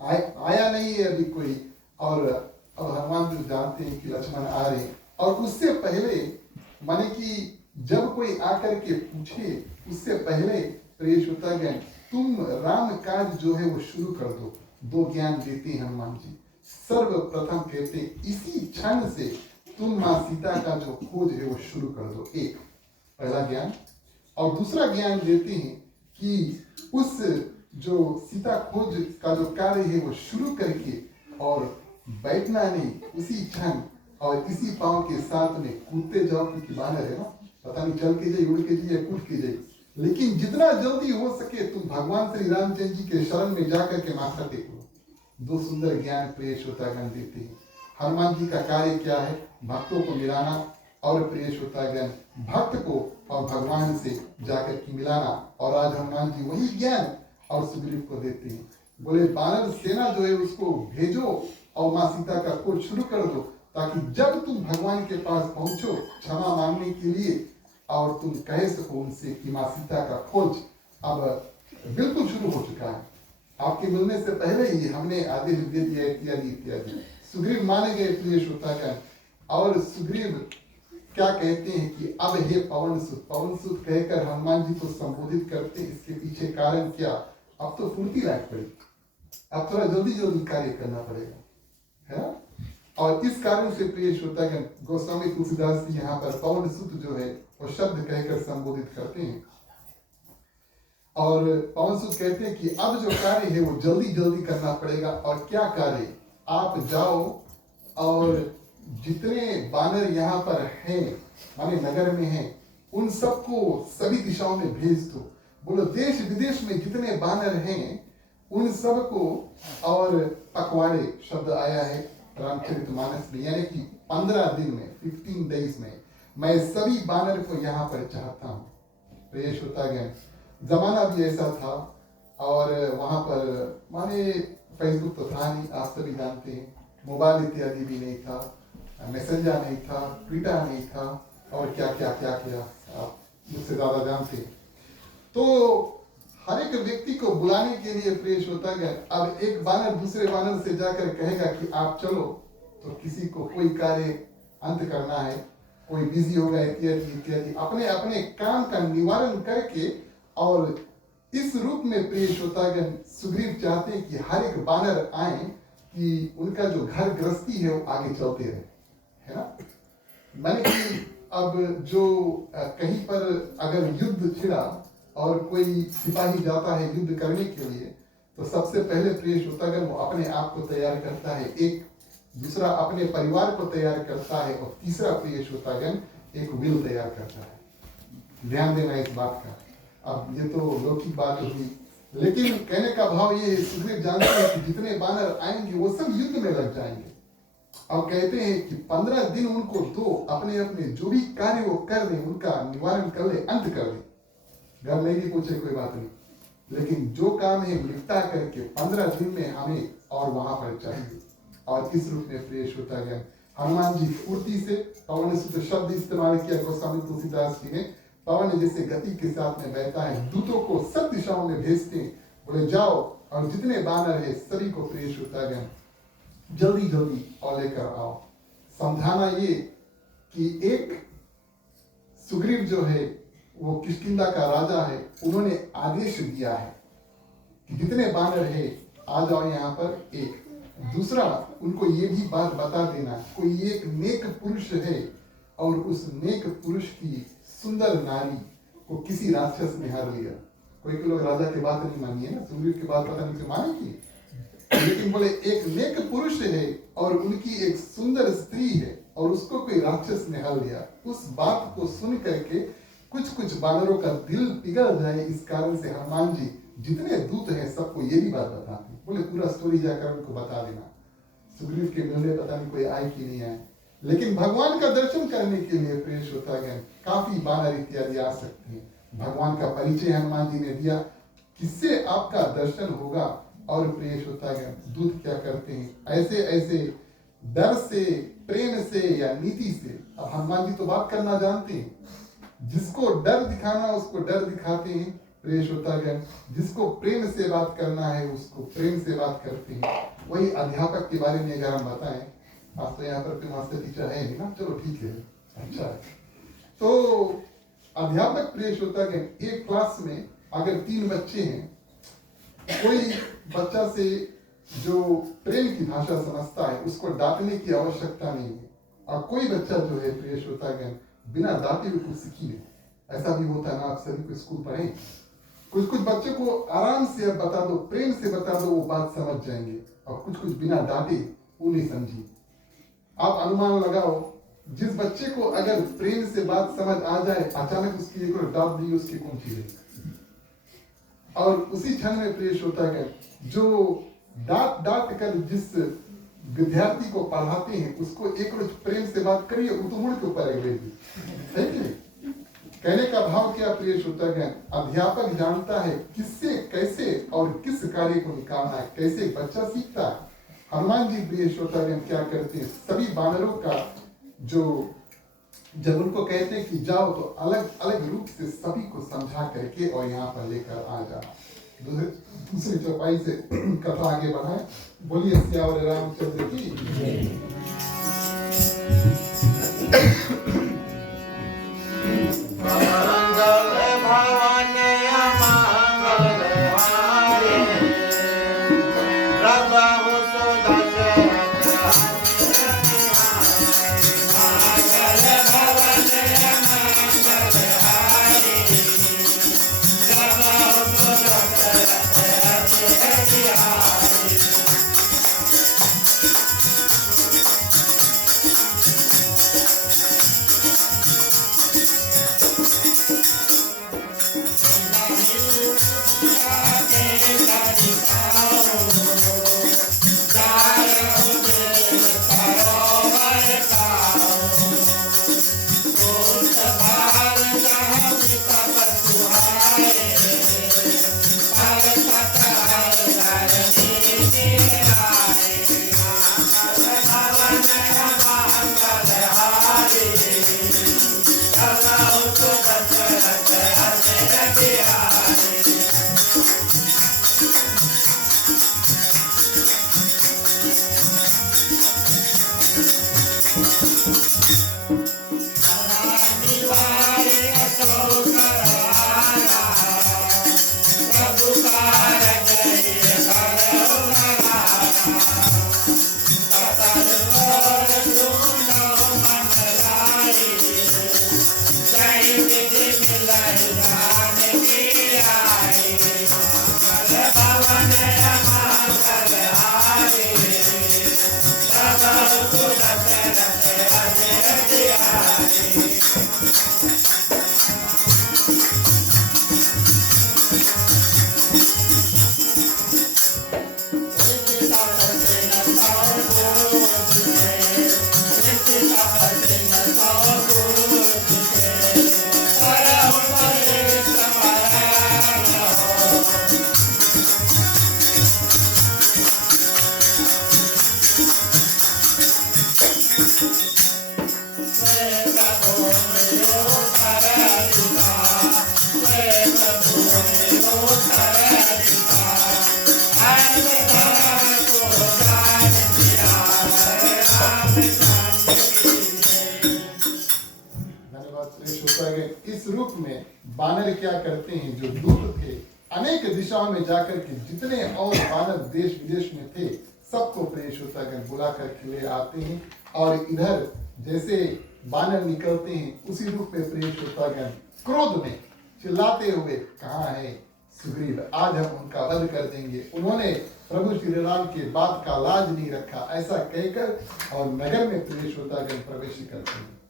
आया नहीं है अभी कोई। और अब हनुमान जी जानते हैं कि लक्ष्मण आ रहे हैं। और उससे पहले माने कि जब कोई आकर के पूछे उससे पहले प्रिय श्रोतागण तुम राम काज जो है वो शुरू कर दो। 2 ज्ञान देते हैं हनुमान जी। सर्वप्रथम कहते इसी क्षण से तुम माँ सीता का जो खोज है वो शुरू कर दो। एक पहला ज्ञान। और दूसरा ज्ञान देते हैं कि उस जो सीता खोज का जो कार्य है वो शुरू करके और बैठना नहीं, उसी क्षण और इसी पांव के साथ में कूदते जाओ, क्योंकि बानर है ना, पता नहीं चल के जाए, उड़ के जाए, कूद के जाए, लेकिन जितना जल्दी हो सके तुम भगवान श्री रामचंद्र जी के शरण में जाकर के माथा टेको। 2 सुंदर ज्ञान प्रिय श्रोतागण देते हैं। हनुमान जी का कार्य क्या है? भक्तों को मिलाना और प्रिय श्रोतागण भक्त को और भगवान से जाकर के मिलाना। और आज हनुमान जी वही ज्ञान और सुग्रीव को देते हैं। बोले बानर सेना जो है उसको भेजो और माँ सीता का खोज शुरू कर दो, ताकि जब तुम भगवान के पास पहुंचो क्षमा मांगने के लिए और तुम कह सको उनसे कि माँ सीता का खोज अब बिल्कुल शुरू हो चुका है। आपके मिलने से पहले ही हमने आदेश दे दिया इत्यादि इत्यादि। सुग्रीव माने गए प्रिय श्रोतागण। और सुग्रीव क्या कहते हैं कि अब हे पवन सुत, पवन सुत कहकर हनुमान जी को संबोधित करते। इसके पीछे कारण क्या? अब तो फुर्ती लायक पड़ी, अब थोड़ा जल्दी जल्दी कार्य करना पड़ेगा, है ना। और इस कारण से प्रिय श्रोतागण गोस्वामी तुलसीदास जी यहाँ पर पवन सुत जो है वो शब्द कहकर संबोधित करते हैं। और पवन सूत कहते हैं कि अब जो कार्य है वो जल्दी जल्दी करना पड़ेगा। और क्या कार्य? आप जाओ और जितने बानर यहाँ पर हैं, माने नगर में हैं, उन सबको सभी दिशाओं में भेज दो। बोलो देश विदेश में जितने बानर हैं उन सबको, और पखवाड़े शब्द आया है रामचरितमानस में, यानी कि 15 दिन में, 15 डेज में मैं सभी बानर को यहाँ पर चाहता हूँ। प्रेष होता गया। जमाना भी ऐसा था, और वहाँ पर माने फेसबुक तो था नहीं, आप सभी जानते हैं, मोबाइल इत्यादि भी नहीं था, मैसेंजर नहीं था, ट्विटर नहीं था, और क्या क्या क्या क्या आप मुझसे ज़्यादा जानते हैं। तो हर एक व्यक्ति को बुलाने के लिए प्रेष होता गया। अब एक बानर दूसरे बानर से जाकर कहेगा कि आप चलो, तो किसी को कोई कार्य अंत करना है, कोई बिजी होगा इत्यादि इत्यादि, अपने अपने काम का निवारण करके। और इस रूप में प्रेष होता गया सुग्रीव चाहते हैं कि हर एक बानर आए, कि उनका जो घर गृहस्थी है वो आगे चलते रहे, है ना। मैंने कि अब जो कहीं पर अगर युद्ध छिड़ा और कोई सिपाही जाता है युद्ध करने के लिए, तो सबसे पहले प्रेष होता है वो अपने आप को तैयार करता है, एक दूसरा अपने परिवार को तैयार करता है, और तीसरा प्रेष होता है एक विल तैयार करता है। ध्यान देना इस बात का। अब ये तो लौकिक बात हुई, लेकिन कहने का भाव ये सुग्रीव जानते हैं कि जितने बानर आएंगे वो सब युद्ध में लग जाएंगे। अब कहते हैं कि 15 दिन उनको दो, अपने अपने जो भी कार्य वो कर रहे उनका निवारण कर ले, अंत कर ले। घर में भी पूछे कोई बात नहीं, लेकिन जो काम है निपटा करके 15 दिन में हमें और वहां पर चाहिए। और इस रूप में प्रेष होता गया। हनुमान जी फूर्ति से, पवन से तो शब्द इस्तेमाल किया गोस्वामी तुलसीदास जी ने, पवन जैसे गति के साथ में बहता है, दूतों को सब दिशाओं में भेजते हैं, बोले जाओ और जितने बानर है सभी को प्रेष होता गया जल्दी जल्दी और लेकर आओ। समझाना ये कि एक सुग्रीव जो है वो किष्किंधा का राजा है, उन्होंने आदेश दिया है कि जितने बानर है आ जाओ यहाँ पर। एक दूसरा, उनको ये भी बात बता देना, कोई एक नेक पुरुष है और उस नेक पुरुष की सुंदर नारी को किसी राक्षस ने हर लिया। कोई लोग राजा की बात नहीं मानी है ना, सुग्रीव की बात पता नहीं क्यों मानेगी, लेकिन बोले एक नेक पुरुष है और उनकी एक सुंदर स्त्री है और उसको कोई राक्षस ने हर लिया। उस बात को सुन करके कुछ बानरों का दिल पिघल जाए, इस कारण से हनुमान जी जितने दूत हैं सबको ये भी बात बताते, बोले पूरा स्टोरी जाकर उनको बता देना। सुग्रीव के मिलने पता नहीं कोई आए कि नहीं आए, लेकिन भगवान का दर्शन करने के लिए प्रेष होता गया काफी बानर इत्यादि आ सकते हैं। भगवान का परिचय हनुमान जी ने दिया, किससे आपका दर्शन होगा। और प्रेष होता गया दूत क्या करते हैं, ऐसे ऐसे डर से, प्रेम से या नीति से। अब हनुमान जी तो बात करना जानते हैं, जिसको डर दिखाना उसको डर दिखाते हैं, प्रेष होता गया जिसको प्रेम से बात करना है उसको प्रेम से बात करते हैं। वही अध्यापक के बारे में अगर हम बताएं, आज तो यहाँ पर कोई मास्टर टीचर है नहीं ना, चलो ठीक है, अच्छा है। तो अध्यापक प्रेष होता गया एक क्लास में अगर 3 बच्चे हैं, कोई बच्चा से जो प्रेम की भाषा समझता है उसको डांटने की आवश्यकता नहीं है, और कोई बच्चा जो है प्रेष होता गया बिना डांटे हुए कुछ सीखी नहीं। ऐसा भी होता है ना, आप सभी को स्कूल पढ़े, कुछ बच्चे को आराम से अब बता दो, प्रेम से बता दो, वो बात समझ जाएंगे, और कुछ बिना डांटे वो नहीं समझी। आप अनुमान लगाओ, जिस बच्चे को अगर प्रेम से बात समझ आ जाए, अचानक उसकी एक डांट दी, उसकी कौन चीज, और उसी क्षण में प्रेष होता है जो डांट कर जिस विद्यार्थी को पढ़ाते हैं उसको एक रोज प्रेम से बात करिए, वो तो मुड़ के ऊपर अगलेगी, है कि? कहने का भाव क्या प्रेष होता है, अध्यापक जानता है किससे कैसे और किस कार्य को निकालना है, कैसे बच्चा सीखता है। हनुमान जी प्रेष होता है क्या करते हैं, सभी बानरों का जो जब उनको कहते हैं कि जाओ, तो अलग अलग रूप से सभी को समझा करके और यहाँ पर लेकर आ जाओ। दूसरी चौपाई से कथा आगे बढ़ाए। बोलिए सियावर रामचंद्र की। Jai इस रूप में बानर क्या करते हैं, जो दूत थे अनेक दिशाओं में जाकर के जितने और बानर देश विदेश में थे सबको प्रेषोतागण बुला कर ले आते हैं। और इधर जैसे बानर निकलते हैं उसी रूप में प्रेषोतागण क्रोध में चिल्लाते हुए, कहाँ है सुग्रीव, आज हम उनका वध कर देंगे। उन्होंने प्रभु श्री राम के बात का लाज नहीं रखा, ऐसा कहकर और नगर में प्रेषोतागण प्रवेश करते हैं।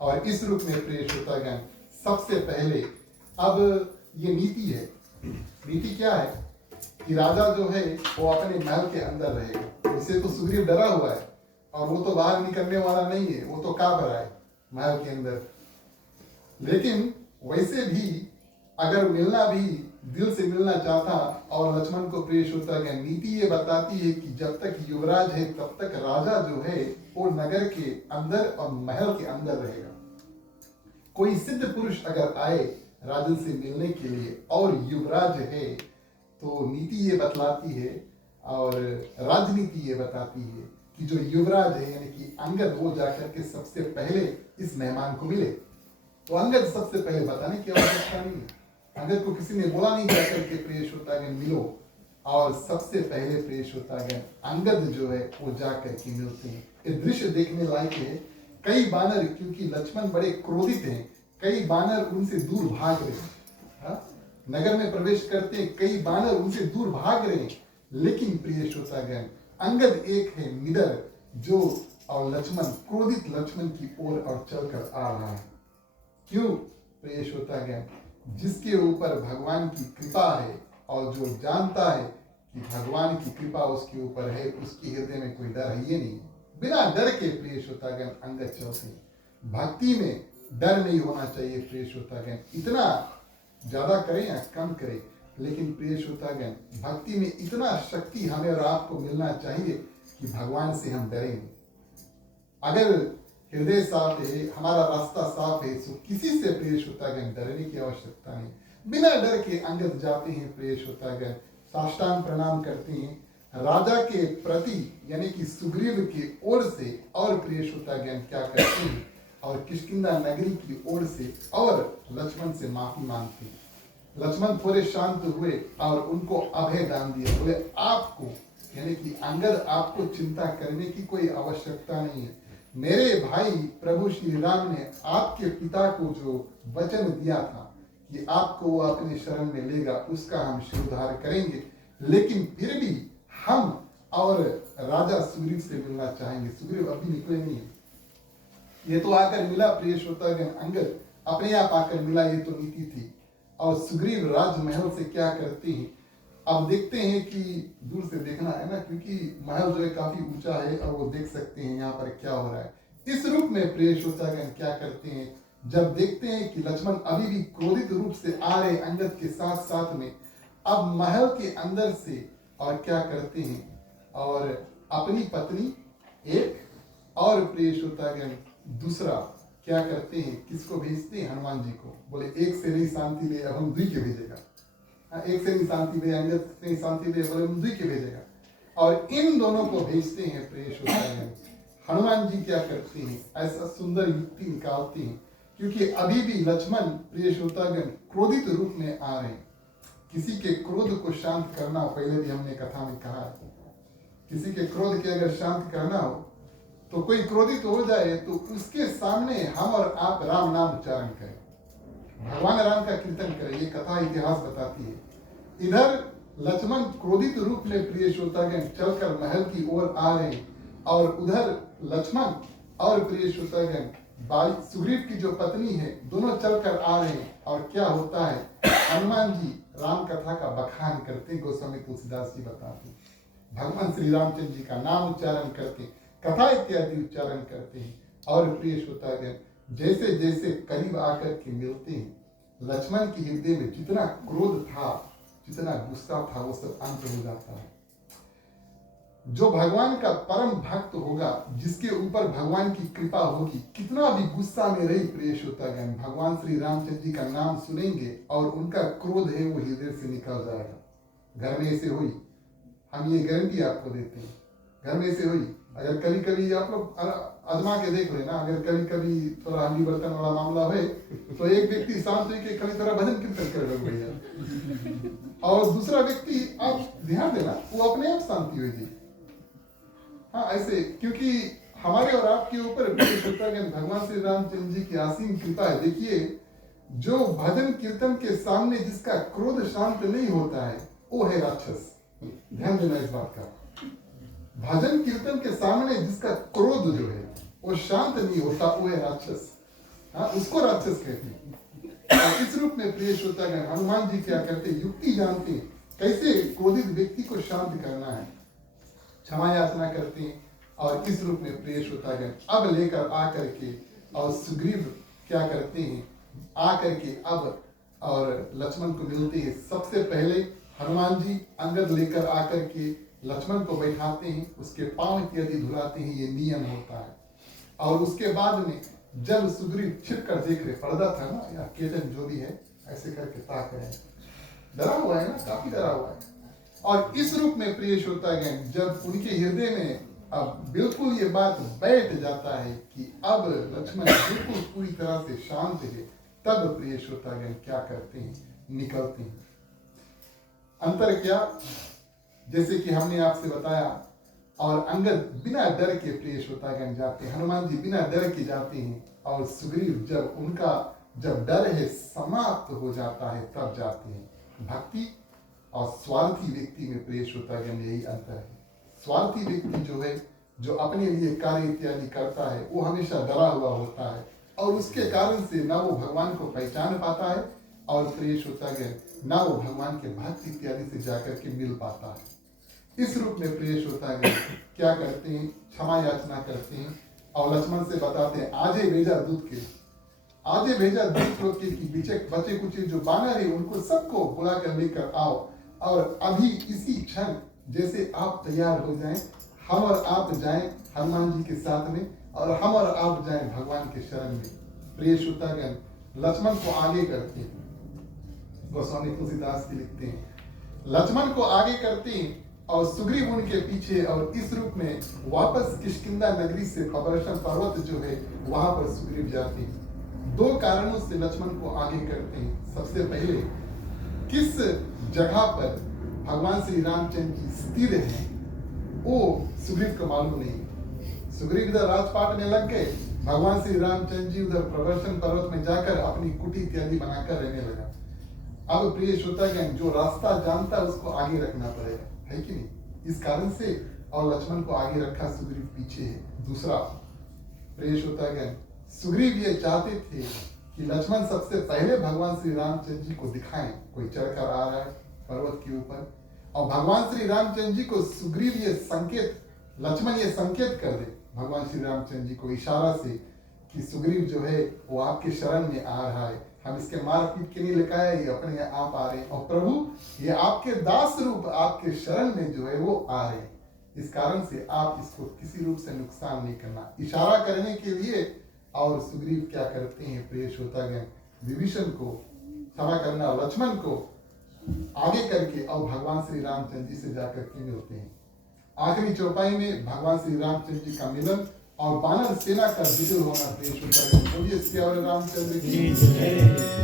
और इस रूप में प्रेषोतागण सबसे पहले, अब ये नीति है। नीति क्या है कि राजा जो है वो अपने महल के अंदर रहेगा। इससे तो सुग्रीव डरा हुआ है और वो तो बाहर निकलने वाला नहीं है, वो तो कांप रहा है महल के अंदर। लेकिन वैसे भी अगर मिलना भी दिल से मिलना चाहता और लक्ष्मण को प्रेषोतागण नीति ये बताती है कि जब तक युवराज है तब तक राजा जो है वो नगर के अंदर और महल के अंदर रहेगा। कोई सिद्ध पुरुष अगर आए राजन से मिलने के लिए और युवराज है तो नीति ये बतलाती है और राजनीति ये बताती है कि जो युवराज है यानी कि अंगद वो जाकर के सबसे पहले इस मेहमान को मिले। तो अंगद सबसे पहले बताने की आवश्यकता नहीं है। अंगद को किसी ने बोला नहीं जाकर के प्रेषोतागण मिलो, और सबसे पहले प्रेषोतागण अंगद जो है वो जाकर के मिलते हैं। ये दृश्य देखने लायक है। कई बानर, क्योंकि लक्ष्मण बड़े क्रोधित हैं, कई बानर उनसे दूर भाग रहे हैं। नगर में प्रवेश करते हैं, कई बानर उनसे दूर भाग रहे हैं, लेकिन प्रेषोतागण अंगद एक है निडर जो, और लक्ष्मण क्रोधित लक्ष्मण की ओर और चलकर आ रहा है। क्यों? प्रेषोतागण जिसके ऊपर भगवान की कृपा है और जो जानता है कि भगवान की कृपा उसके ऊपर है, उसके हृदय में कोई डर है ही नहीं। बिना डर के प्रेषोतागण अंगद चलते हैं। भक्ति में डर नहीं होना चाहिए। प्रेषोतागण इतना ज्यादा करें या कम करें, लेकिन प्रेषोतागण भक्ति में इतना शक्ति हमें और आपको मिलना चाहिए कि भगवान से हम डरें। अगर हृदय साफ है, हमारा रास्ता साफ है, तो किसी से प्रेषोतागण डरने की आवश्यकता नहीं। बिना डर के अंगद जाते हैं प्रेषोतागण, साष्टांग प्रणाम करते हैं राजा के प्रति यानी कि सुग्रीव की ओर से, और प्रेषोतागण क्या करते हैं और किष्किंधा नगरी की ओर से और लक्ष्मण से माफी मांगते हैं। लक्ष्मण थोड़े शांत हुए और उनको अभय दान दिया। बोले आपको यानी कि अंगद आपको चिंता करने की कोई आवश्यकता नहीं है। मेरे भाई प्रभु श्री राम ने आपके पिता को जो वचन दिया था कि आपको वो अपने शरण में लेगा, उसका हम शिरोधार करेंगे। लेकिन फिर भी हम और राजा सुग्रीव से मिलना चाहेंगे। सुग्रीव अभी निकले नहीं है, ये तो आकर मिला प्रेषोतागण अंगद अपने आप आकर मिला, ये तो नीति थी। और सुग्रीव राजमहल से क्या करते हैं अब देखते हैं कि दूर से देखना है ना, क्योंकि महल जो है काफी ऊंचा है और वो देख सकते हैं यहाँ पर क्या हो रहा है। इस रूप में प्रेषोतागण क्या करते हैं, जब देखते हैं कि लक्ष्मण अभी भी क्रोधित रूप से आ रहे अंगद के साथ साथ में, अब महल के अंदर से और क्या करते हैं और अपनी पत्नी एक और प्रेषोतागण दूसरा क्या करते हैं, किसको भेजते हैं? हनुमान जी को। बोले एक से नहीं शांति ले, अब हम दुई के भेजेगा। एक से नहीं शांति ले, अंगद से नहीं शांति ले, बोले हम दुई के भेजेगा। और इन दोनों को भेजते हैं प्रिय श्रोतागण। हनुमान जी क्या करते हैं? ऐसा सुंदर युक्ति निकालते हैं, क्योंकि अभी भी लक्ष्मण प्रिय श्रोतागण क्रोधित रूप में आ रहे हैं। किसी के क्रोध को शांत करना, पहले भी हमने कथा में कहा है, किसी के क्रोध के अगर शांत करना हो तो कोई क्रोधित हो जाए तो उसके सामने हम और आप राम नाम उच्चारण करें, भगवान राम का कीर्तन करें। ये कथा इतिहास बताती है। इधर लक्ष्मण क्रोधित रूप में प्रिय श्रोतागण चलकर महल की ओर आ रहे हैं, और उधर लक्ष्मण और प्रिय श्रोतागण बाई सुग्रीव की जो पत्नी है, दोनों चलकर आ रहे हैं। और क्या होता है? हनुमान जी राम कथा का बखान करते हैं। गोस्वामी तुलसीदास जी बताते हैं, भगवान श्री रामचंद्र जी का नाम उच्चारण करते हैं, कथा इत्यादि उच्चारण करते हैं। और प्रिय श्रोतागण जैसे जैसे करीब आकर के मिलते हैं, लक्ष्मण के हृदय में जितना क्रोध था, जितना गुस्सा था, वो सब अंत हो जाता है। जो भगवान का परम भक्त होगा, जिसके ऊपर भगवान की कृपा होगी, कितना भी गुस्सा में रही प्रिय श्रोतागण, भगवान श्री रामचंद्र जी का नाम सुनेंगे और उनका क्रोध है वो हृदय से निकल जाएगा। घर में ऐसे हुई, हम ये गारंटी आपको देते हैं, घर में ऐसे हुई। अगर कभी कभी आप लोग आजमा के देख लेना, अगर कभी कभी थोड़ा हंडी बर्तन वाला मामला है तो एक व्यक्ति शांत होकर कभी थोड़ा भजन कीर्तन करे लग भैया, और दूसरा व्यक्ति, आप ध्यान देना, वो अपने आप शांति होगी। हाँ, ऐसे, क्योंकि हमारे और आपके ऊपर भगवान श्री रामचंद्र जी की असीम कृपा है। देखिए, जो भजन कीर्तन के सामने जिसका क्रोध शांत नहीं होता है, वो है राक्षस। ध्यान देना इस बात का। भजन कीर्तन के सामने जिसका क्रोध जो है वो शांत नहीं होता, वो है राक्षस। हाँ, उसको राक्षस कहते हैं। और इस रूप में प्रिय श्रोतागण हनुमान जी क्या करते हैं? युक्ति जानते हैं कैसे क्रोधित व्यक्ति को शांत करना है, क्षमा याचना करते हैं। और इस रूप में प्रिय श्रोतागण अब लेकर आकर के, और सुग्रीव क्या करते हैं? आकर के अब और लक्ष्मण को मिलते हैं। सबसे पहले हनुमान जी अंगद लेकर आकर के लक्ष्मण को बैठाते हैं, उसके पांव इत्यादि धुलाते हैं, ये नियम होता है। और उसके बाद में जब सुग्रीव छिप कर देख रहे, पर्दा था ना या केतन जो भी है, ऐसे करके ताक रहे, डरा हुआ है ना, काफी डरा हुआ है। और इस रूप में प्रिय श्रोतागण जब उनके हृदय में अब बिल्कुल ये बात बैठ जाता है कि अब लक्ष्मण बिल्कुल पूरी तरह से शांत है, तब प्रिय श्रोतागण क्या करते हैं? निकलते हैं। अंतर क्या? जैसे कि हमने आपसे बताया, और अंगद बिना डर के प्रिय श्रोतागण जाते हैं, हनुमान जी बिना डर के जाते हैं, और सुग्रीव जब डर है समाप्त हो जाता है तब जाते हैं। भक्ति और स्वार्थी व्यक्ति में प्रिय श्रोतागण यही अंतर है। स्वार्थी व्यक्ति जो है, जो अपने लिए कार्य इत्यादि करता है, वो हमेशा डरा हुआ होता है, और उसके कारण से ना वो भगवान को पहचान पाता है, और प्रिय श्रोतागण ना वो भगवान के भक्त इत्यादि से जाकर के मिल पाता है। इस रूप में प्रिय श्रोतागण क्या करते हैं? क्षमा याचना करते हैं, और लक्ष्मण से बताते हैं, आजे भेजा दूध के, आजे भेजा दूध के कि बचे कुछ जो बानर है उनको सबको बुला कर लेकर आओ, और अभी इसी क्षण जैसे आप तैयार हो जाएं, हम और आप जाएं हनुमान जी के साथ में, और हम और आप जाएं भगवान के शरण में। प्रिय श्रोतागण लक्ष्मण को आगे करते हैं, गोस्वामी तुलसीदास जी लिखते हैं, लक्ष्मण को आगे करते हैं और सुग्रीव उनके पीछे, और इस रूप में वापस किष्किंधा नगरी से पबर्षण पर्वत जो है वहां पर सुग्रीव जाते हैं। दो कारणों से लक्ष्मण को आगे करते हैं। सबसे पहले, किस जगह पर भगवान श्री रामचंद्र जी स्थिर हैं वो सुग्रीव को मालूम नहीं। सुग्रीव इधर राजपाट में लग गए, भगवान श्री रामचंद्र जी उधर प्रबर्षण पर्वत में जाकर अपनी कुटी इत्यादि बनाकर रहने लगा। अब प्रिय श्रोतागण जो रास्ता जानता है उसको आगे रखना पड़ेगा, है कि नहीं? इस कारण से और लक्ष्मण को आगे रखा, सुग्रीव पीछे है। दूसरा, प्रिय श्रोतागण सुग्रीव ये चाहते थे कि लक्ष्मण सबसे पहले भगवान श्री रामचंद्र जी को दिखाएं, कोई चढ़कर आ रहा है पर्वत के ऊपर, और भगवान श्री रामचंद्र जी को सुग्रीव ये संकेत, लक्ष्मण ये संकेत कर दे भगवान श्री रामचंद्र जी को इशारा से कि सुग्रीव जो है वो आपके शरण में आ रहा है, हम इसके मार पीट के नहीं लेकर आए, ये अपने आप आ रहे हैं, और प्रभु ये आपके दास रूप आपके शरण में जो है वो आ रहे हैं। इस कारण से आप इसको किसी रूप से नुकसान नहीं करना, इशारा करने के लिए और सुग्रीव क्या करते हैं प्रिय श्रोतागण, विभीषण को क्षमा करना, लक्ष्मण को आगे करके और भगवान श्री रामचंद्र जी से जाकर के मिलते हैं। आखिरी चौपाई में भगवान श्री रामचंद्र जी का मिलन और वानर सेना का विजय होना प्रिय श्रोतागण। बोलिए सियावर रामचंद्र की जय।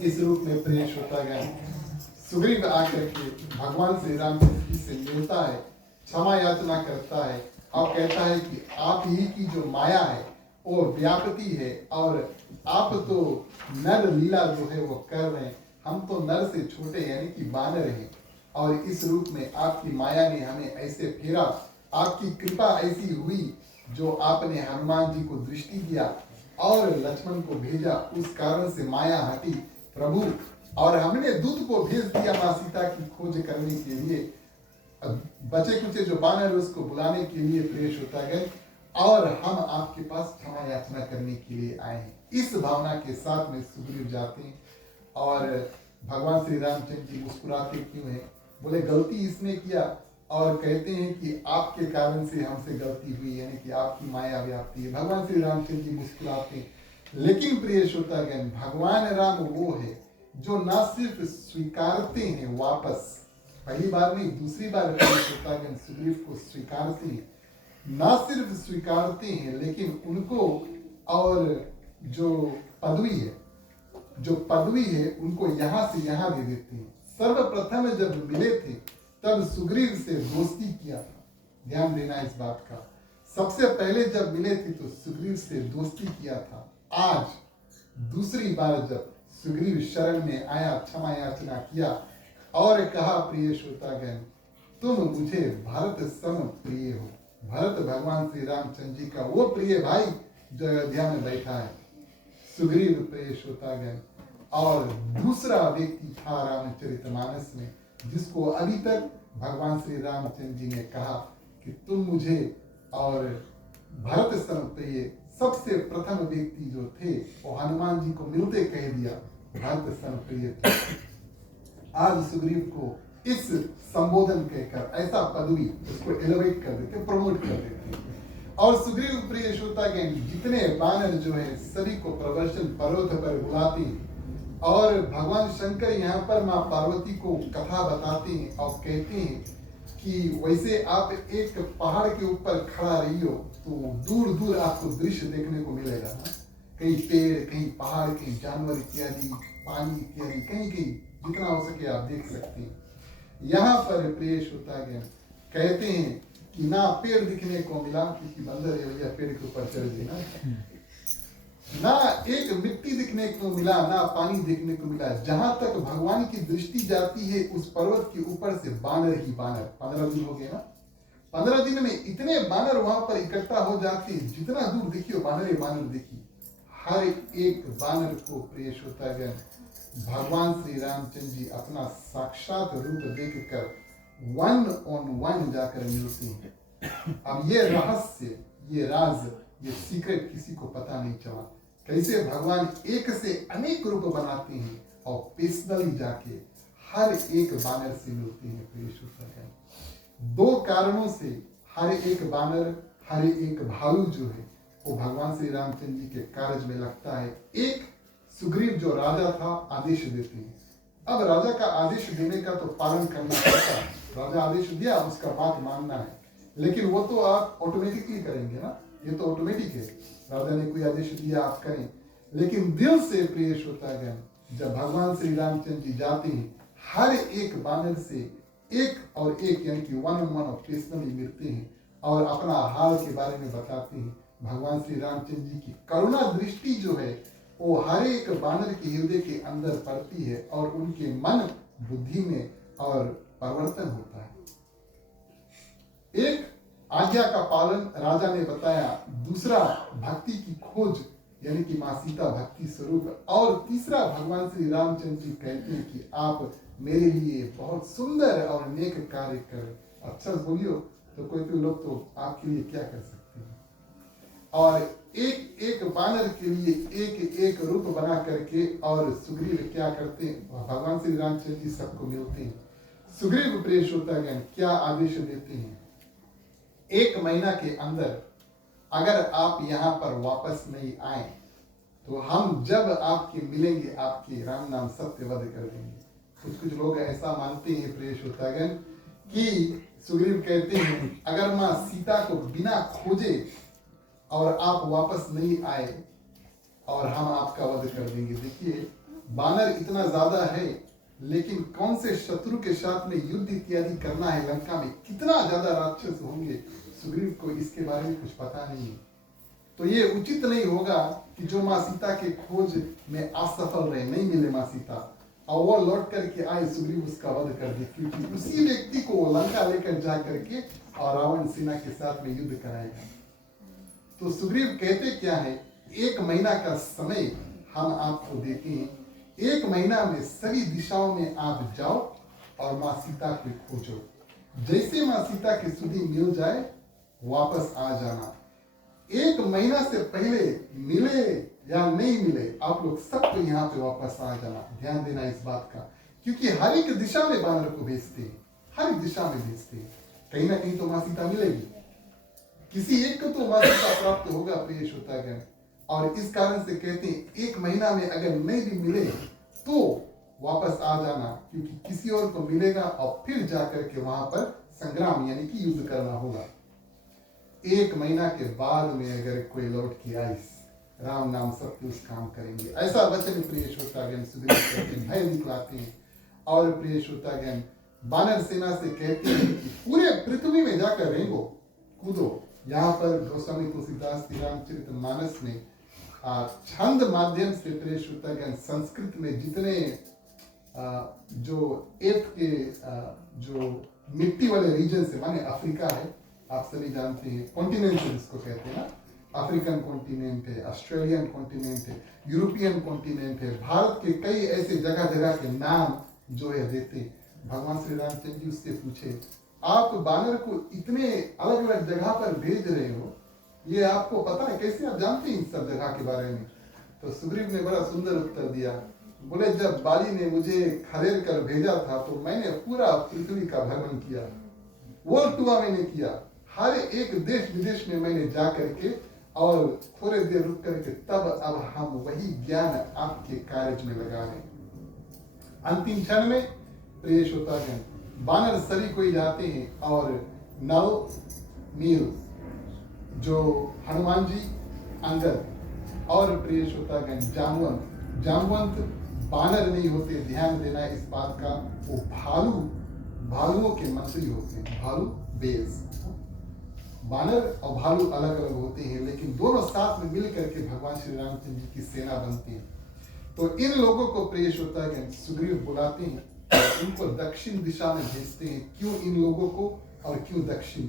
इस रूप में प्रिय श्रोतागण, सुग्रीव आकर के भगवान श्री रामचंद्र जी से मिलता है, क्षमा याचना करता है और कहता है कि आप ही की जो माया है वो व्यापती है और आप तो नर लीला जो है वो कर रहे हैं, हम तो नर से छोटे यानी कि वानर हैं और इस रूप में आपकी माया ने हमें ऐसे फेरा, आपकी कृपा ऐसी हुई जो आपने हनुमान जी को दृष्टि दिया और लक्ष्मण को भेजा, उस कारण से माया हटी प्रभु, और हमने दूत को भेज दिया माँ सीता की खोज करने के लिए, बचे कुचे जो वानर उसको बुलाने के लिए प्रेष होता गए और हम आपके पास क्षमा याचना करने के लिए आए हैं। इस भावना के साथ में सुग्रीव जाते हैं और भगवान श्री रामचंद्र जी मुस्कुराते क्यों हैं? बोले गलती इसने किया और कहते हैं कि आपके कारण से हमसे गलती हुई, यानी कि आपकी माया व्याप्ति है। भगवान श्री रामचंद्र जी मुस्कुराते हैं, लेकिन प्रिय श्रोतागण, भगवान राम वो है जो न सिर्फ स्वीकारते हैं वापस, पहली बार नहीं दूसरी बार प्रिय श्रोतागण सुग्रीव को स्वीकारते हैं, न सिर्फ स्वीकारते हैं लेकिन उनको और जो पदवी है उनको यहाँ से यहाँ दे देते हैं, सर्वप्रथम जब मिले थे तब सुग्रीव से दोस्ती किया था। ध्यान देना इस बात का, सबसे पहले जब मिले थे तो सुग्रीव से दोस्ती किया था। आज दूसरी बार जब सुग्रीव शरण में आया, क्षमा याचना किया और कहा, प्रिय श्रोतागण, तुम मुझे भरत सम प्रिय हो। भरत भगवान श्री रामचंद्र जी का वो प्रिय भाई जो अयोध्या में बैठा है, सुग्रीव प्रिय श्रोतागण। और दूसरा व्यक्ति था रामचरितमानस में जिसको अभी तक भगवान श्री रामचंद्र जी ने कहा कि तुम मुझे और भरत सम प्रिय। सबसे प्रथम व्यक्ति जो थे वो हनुमान जी को मिलते कह दिया भरत सम प्रिय थे। आज सुग्रीव को इस संबोधन कहकर ऐसा पदवी उसको एलिवेट कर देते, प्रमोट कर देते। और सुग्रीव प्रिय श्रोतागण, जितने वानर जो है सभी को प्रदर्शन पर्वत पर बुलाते हैं और भगवान शंकर यहाँ पर माँ पार्वती को कथा बताते हैं और कहते हैं कि वैसे आप एक पहाड़ के ऊपर खड़ा रही हो तो दूर दूर आपको दृश्य देखने को मिलेगा ना, कहीं पेड़, कहीं पहाड़, कहीं जानवर इत्यादि, पानी इत्यादि, कहीं कहीं जितना हो सके आप देख सकते हैं। यहाँ पर प्रिय श्रोतागण कहते हैं कि ना पेड़ दिखने को मिला क्योंकि बंदर है भैया पेड़ के ऊपर चढ़ गई ना एक मिट्टी दिखने को मिला, ना पानी देखने को मिला। जहां तक भगवान की दृष्टि जाती है उस पर्वत के ऊपर से बानर ही बानर। 15 दिन हो गए ना, 15 दिन में इतने बानर वहां पर इकट्ठा हो जाते हैं, जितना दूर देखियो बानर ही बानर देखिए। हर एक बानर को प्रिय श्रोतागण भगवान श्री रामचंद्र जी अपना साक्षात रूप देखकर 1-on-1 जाकर मिलते हैं। अब ये रहस्य, ये राज, ये सीक्रेट किसी को पता नहीं चला कैसे भगवान एक से अनेक रूप बनाते हैं और पर्सनली जाके हर एक बानर से मिलते हैं। प्रिय श्रोतागण, 2 कारणों से हर एक बानर, हर एक भालू जो है वो भगवान श्री रामचंद्र जी के कार्य में लगता है। एक, सुग्रीव जो राजा था आदेश देते हैं। अब राजा का आदेश देने का तो पालन करना पड़ता है, राजा आदेश दिया उसका बात मानना है, लेकिन वो तो आप ऑटोमेटिकली करेंगे ना, ये तो ऑटोमेटिक है, राजा ने कोई आदेश दिया आप करें। लेकिन दिल से प्रिय श्रोतागण जब भगवान श्री रामचंद्र जी जाते हैं हर एक बानर से एक और एक यानी कि 1-on-1 और पर्सनली मिलते हैं और अपना हाल के बारे में बताते हैं। भगवान श्री रामचंद्र जी की करुणा दृष्टि जो है वो हर एक बानर के हृदय के अंदर पड़ती है और उनके मन बुद्धि में और परिवर्तन होता है। एक आज्ञा का पालन राजा ने बताया, दूसरा भक्ति की खोज यानी कि माँ सीता भक्ति स्वरूप, और तीसरा भगवान श्री रामचंद्र जी कहते हैं कि आप मेरे लिए बहुत सुंदर और नेक कार्य कर। अच्छा बोलियो तो कोई लोग तो आपके लिए क्या कर सकते हैं। और एक एक बानर के लिए एक एक रूप बना करके और सुग्रीव क्या करते हैं, भगवान श्री रामचंद्र जी सबको मिलते हैं। सुग्रीव प्रिय श्रोतागण क्या आदेश देते हैं, 1 महीना के अंदर अगर आप यहाँ पर वापस नहीं आए तो हम जब आपके मिलेंगे आपके राम नाम सत्यवध कर देंगे। कुछ लोग ऐसा मानते हैं प्रिय श्रोतागण कि सुग्रीव कहते हैं अगर माँ सीता को बिना खोजे और आप वापस नहीं आए और हम आपका वध कर देंगे। देखिए बानर इतना ज्यादा है लेकिन कौन से शत्रु के साथ में युद्ध इत्यादि करना है लंका में, कितना ज्यादा राक्षस होंगे, सुग्रीव को इसके बारे में कुछ पता नहीं है। तो ये उचित नहीं होगा कि जो माँ सीता के खोज में असफल रहे, नहीं मिले माँ सीता और वो लौट करके आए, सुग्रीव उसका वध कर दे, क्योंकि उसी व्यक्ति को लंका लेकर जा करके और रावण सेना के साथ में युद्ध कराएगा। तो सुग्रीव कहते क्या है, 1 महीना का समय हम आपको देते हैं, 1 महीना में सभी दिशाओं में आप जाओ और माँ सीता को खोजो। जैसे माँ सीता की सुधि मिल जाए वापस आ जाना। 1 महीना से पहले मिले या नहीं मिले आप लोग सबको यहाँ पे वापस आ जाना। ध्यान देना इस बात का, क्योंकि हर एक दिशा में बानर को भेजते हैं, हर एक दिशा में भेजते हैं, कहीं ना कहीं तो माँ सीता मिलेगी, किसी एक को तो माँ सीता प्राप्त होगा प्रिय श्रोतागण। और इस कारण से कहते हैं 1 महीना में अगर नहीं भी मिले तो वापस आ जाना, क्योंकि किसी और को मिलेगा और फिर जाकर के वहां पर संग्राम यानी कि युद्ध करना होगा। 1 महीना के बाद में अगर कोई लौट के आई राम नाम सत्य उस काम करेंगे, ऐसा वचन प्रिय श्रोतागण सुग्रीव कहते हैं, भय दिखलाते हैं और प्रिय श्रोतागण बानर सेना से कहते हैं कि पूरे पृथ्वी में जाकर रेंगो, कूदो। यहाँ पर गोस्वामी तुलसीदास जी रामचरितमानस में छंद माध्यम से प्रिय श्रोतागण संस्कृत में जितने जो एर्थ के जो मिट्टी वाले रीजन से, माने अफ्रीका है, आप सभी जानते हैं, कॉन्टिनेंट जिसको कहते हैं ना, अफ्रीकन कॉन्टिनेंट है, ऑस्ट्रेलियन कॉन्टिनेंट है, यूरोपियन कॉन्टिनेंट है, भारत के कई ऐसे जगह जगह के नाम जो है देते। भगवान श्री रामचंद्र जी उससे पूछे, आप बानर को इतने अलग अलग जगह पर भेज रहे हो, ये आपको पता है, कैसे आप जानते हैं इन सब जगह के बारे में? तो सुग्रीव ने बड़ा सुंदर उत्तर दिया। बोले, जब बाली ने मुझे खदेड़ कर भेजा था तो मैंने पूरा पृथ्वी का भ्रमण किया, वर्ल्ड टूर मैंने किया, हर एक देश विदेश में मैंने जा करके और थोड़े देर रुक करके तब अब हम वही ज्ञान आपके कार्य में लगा रहे हैं। अंतिम क्षण में प्रिय श्रोतागण बानर सभी कोई जाते हैं और नल नील जो हनुमान जी, अंगद और प्रिय श्रोतागण जामवंत बानर नहीं होते, ध्यान देना इस बात का, वो भालुओं के मंत्री होते हैं, भालू बेस। बानर और भालू अलग अलग होते हैं, लेकिन दोनों साथ में मिल करके भगवान श्री रामचंद्र जी की सेना बनती है। तो इन लोगों को प्रिय श्रोतागण सुग्रीव बुलाते हैं, उनको दक्षिण दिशा में भेजते हैं। क्यों इन लोगों को और क्यों दक्षिण?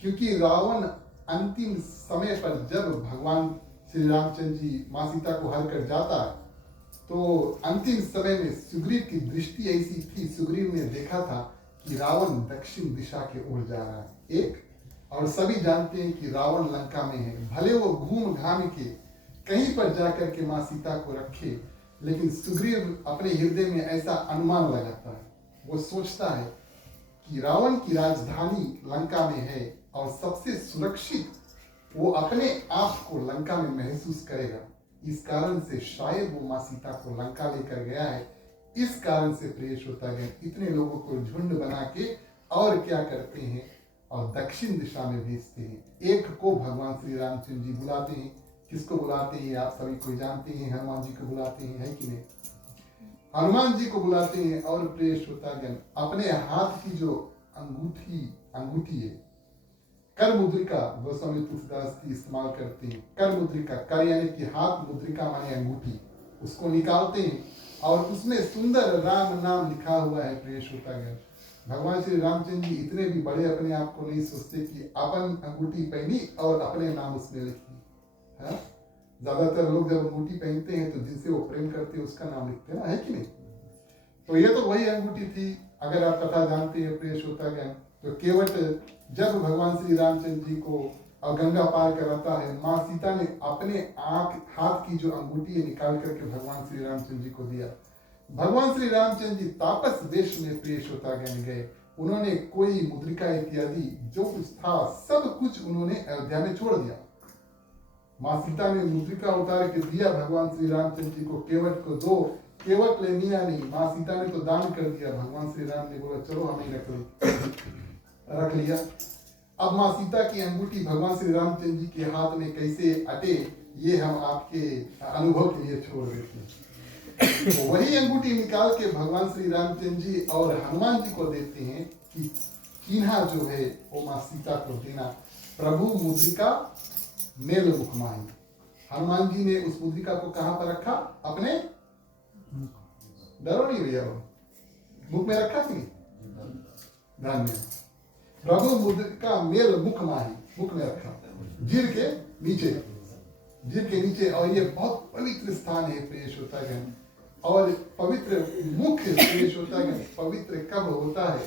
क्योंकि रावण अंतिम समय पर जब भगवान श्री रामचंद्र जी माँ सीता को हर कर जाता है, तो अंतिम समय में सुग्रीव की दृष्टि ऐसी थी, सुग्रीव ने देखा था कि रावण दक्षिण दिशा के ओर जा रहा है। एक और सभी जानते हैं कि रावण लंका में है, भले वो घूम घाम के कहीं पर जाकर के माँ सीता को रखे, लेकिन सुग्रीव अपने हृदय में ऐसा अनुमान लगाता है, वो सोचता है कि रावण की राजधानी लंका में है और सबसे सुरक्षित वो अपने आप को लंका में महसूस करेगा। इस कारण से शायद वो माँ सीता को लंका लेकर गया है। इस कारण से प्रिय श्रोतागण इतने लोगों को झुंड बना के और क्या करते हैं और दक्षिण दिशा में भेजते हैं। एक को भगवान श्री रामचंद्र जी बुलाते हैं। किसको बुलाते हैं आप सभी कोई जानते हैं, हनुमान जी को बुलाते हैं, है कि नहीं? हनुमान जी को बुलाते हैं और प्रिय श्रोतागण अपने हाथ की जो अंगूठी है, कर मुद्रिका, गोस्वामी तुलसीदास जी इस्तेमाल करते हैं। कर मुद्रिका, कर यानी कि हाथ, मुद्रिका माने अंगूठी, उसको निकालते हैं और उसमें सुंदर राम नाम लिखा हुआ है। प्रिय श्रोतागण भगवान श्री रामचंद्र जी इतने भी बड़े अपने आप को नहीं सोचते कि अपन अंगूठी पहनी और अपने नाम उसमें लिखी है। ज्यादातर लोग जब अंगूठी पहनते हैं तो जिनसे वो प्रेम करते हैं उसका नाम लिखते हैं ना, है कि नहीं? तो ये तो वही अंगूठी थी। अगर आप कथा जानते हैं प्रिय श्रोतागण, तो केवट जब भगवान श्री रामचंद्र जी को गंगा पार कराता है, माँ सीता ने अपने हाथ की जो अंगूठी है निकाल करके भगवान श्री रामचंद्र जी को दिया। भगवान श्री रामचंद्र जी तापस वेश में प्रिय श्रोतागण गए। उन्होंने कोई मुद्रिका इत्यादि जो कुछ था सब कुछ उन्होंने अयोध्या में छोड़ दिया। माँ सीता ने मुद्रिका उतार के दिया भगवान श्री रामचंद्र जी को, केवट को दो, केवट ले लिया नहीं, माँ सीता ने तो दान कर दिया। भगवान श्री राम ने बोला चलो हमें रख लिया। अब माँ सीता की अंगूठी भगवान श्री रामचंद्र जी के हाथ में कैसे अटे, ये हम आपके अनुभव के लिए छोड़ देते हैं। तो वही अंगूठी निकाल के भगवान श्री रामचंद्र जी और हनुमान जी को देते हैं कि चिन्हा जो है वो माँ सीता को देना। प्रभु मुद्रिका मेल मुख माही। हनुमान जी ने उस मुद्रिका को कहां पर रखा? अपने डरो नहीं भैया, मुख में रखा कि ध्यान में। प्रभु मुद्रिका मेल मुख माही, मुख में रखा, जीर के नीचे। और ये बहुत पवित्र स्थान है प्रिय श्रोतागण। और पवित्र मुख प्रिय श्रोतागण पवित्र कब होता है?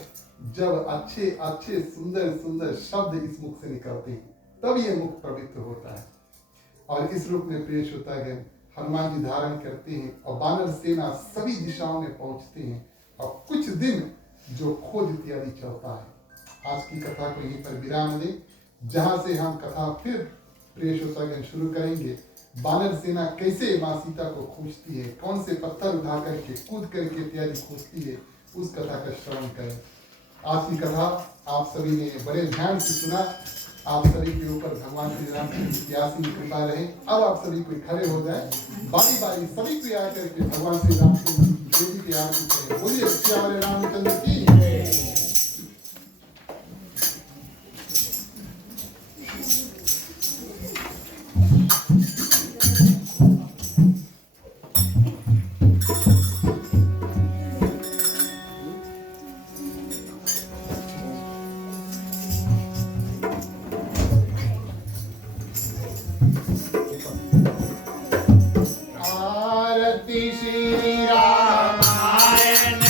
जब अच्छे सुंदर शब्द इस मुख से निकलते हैं, तब ये मुख पवित्र होता है। और इस रूप में प्रिय श्रोतागण हनुमान जी धारण करते हैं और बानर सेना सभी दिशाओं में पहुंचते हैं और कुछ दिन जो खोज इत्यादि चलता है। आज की कथा को यहीं पर विराम दें, जहां से हम कथा फिर प्रिय श्रोतागण शुरू करेंगे। बानर सेना कैसे माँ सीता को खोजती है, कौन से पत्थर उठा करके कूद करके इत्यादि खोजती है, उस कथा का श्रवण करें। आज की कथा आप सभी ने बड़े ध्यान से सुना। आप सभी के ऊपर भगवान श्री राम की आशीष कृपा रहे। अब आप सभी कोई खड़े हो जाए, बारी बारी सभी को आकर के भगवान श्री राम की की आरती करें। बोलिए श्यामले रामचंद्र की। आरती श्री रामायण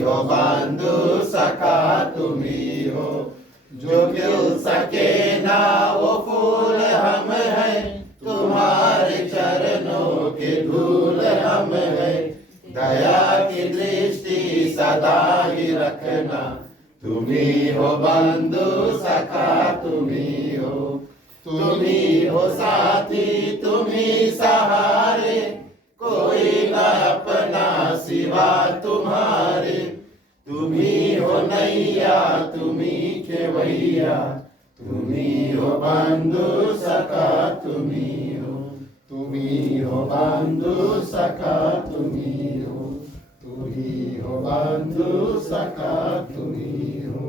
हो बंधु सखा तुम्ही हो। जो खिल सके ना वो फूल हम हैं, तुम्हारे चरणों के धूल हम हैं। दया की दृष्टि सदा ही रखना, तुम्ही हो बंधु सखा तुम्ही हो। तुम्ही हो साथी तुम्ही सहारे, कोई न अपना सिवा तुम्हारे। तुम्ही हो नैया तुम्ही खेवैया, तुम्ही हो बंधु सखा तुम्ही हो। तुम्ही हो बंधु सखा तुम्ही हो। तुम्ही हो बंधु सखा तुम्ही हो।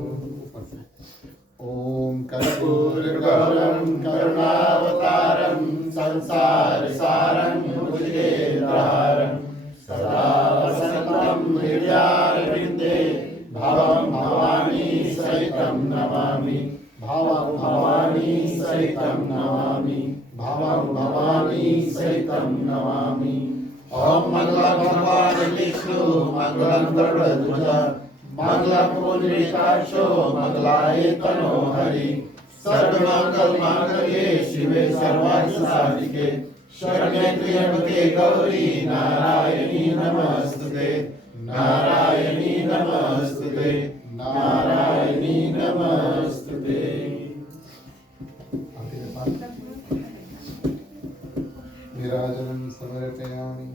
ओम कर्पूरगौरं करुणावतारं संसार सारं भुजगेन्द्रहारं सदा वसन्तं हृदयारविन्दे भवं भवानी सहितं नमामि। भवं भवानी सहितं नमामि। भवं भवानी सहितं नमामि। ओम मंगलम भगवान विष्णु मंगलम गरुड़ध्वज मंगलम पुंडरीकाक्षो मंगलाय तनो हरि। सर्वमंगल मांगल्ये शिवे सर्वार्थ साधिके शरण्ये त्र्यंबके गौरी नारायणी नमस्तुते। नारायणी नमस्तुते। नारायणी नमस्तुते। नीराजनं समर्पयामि।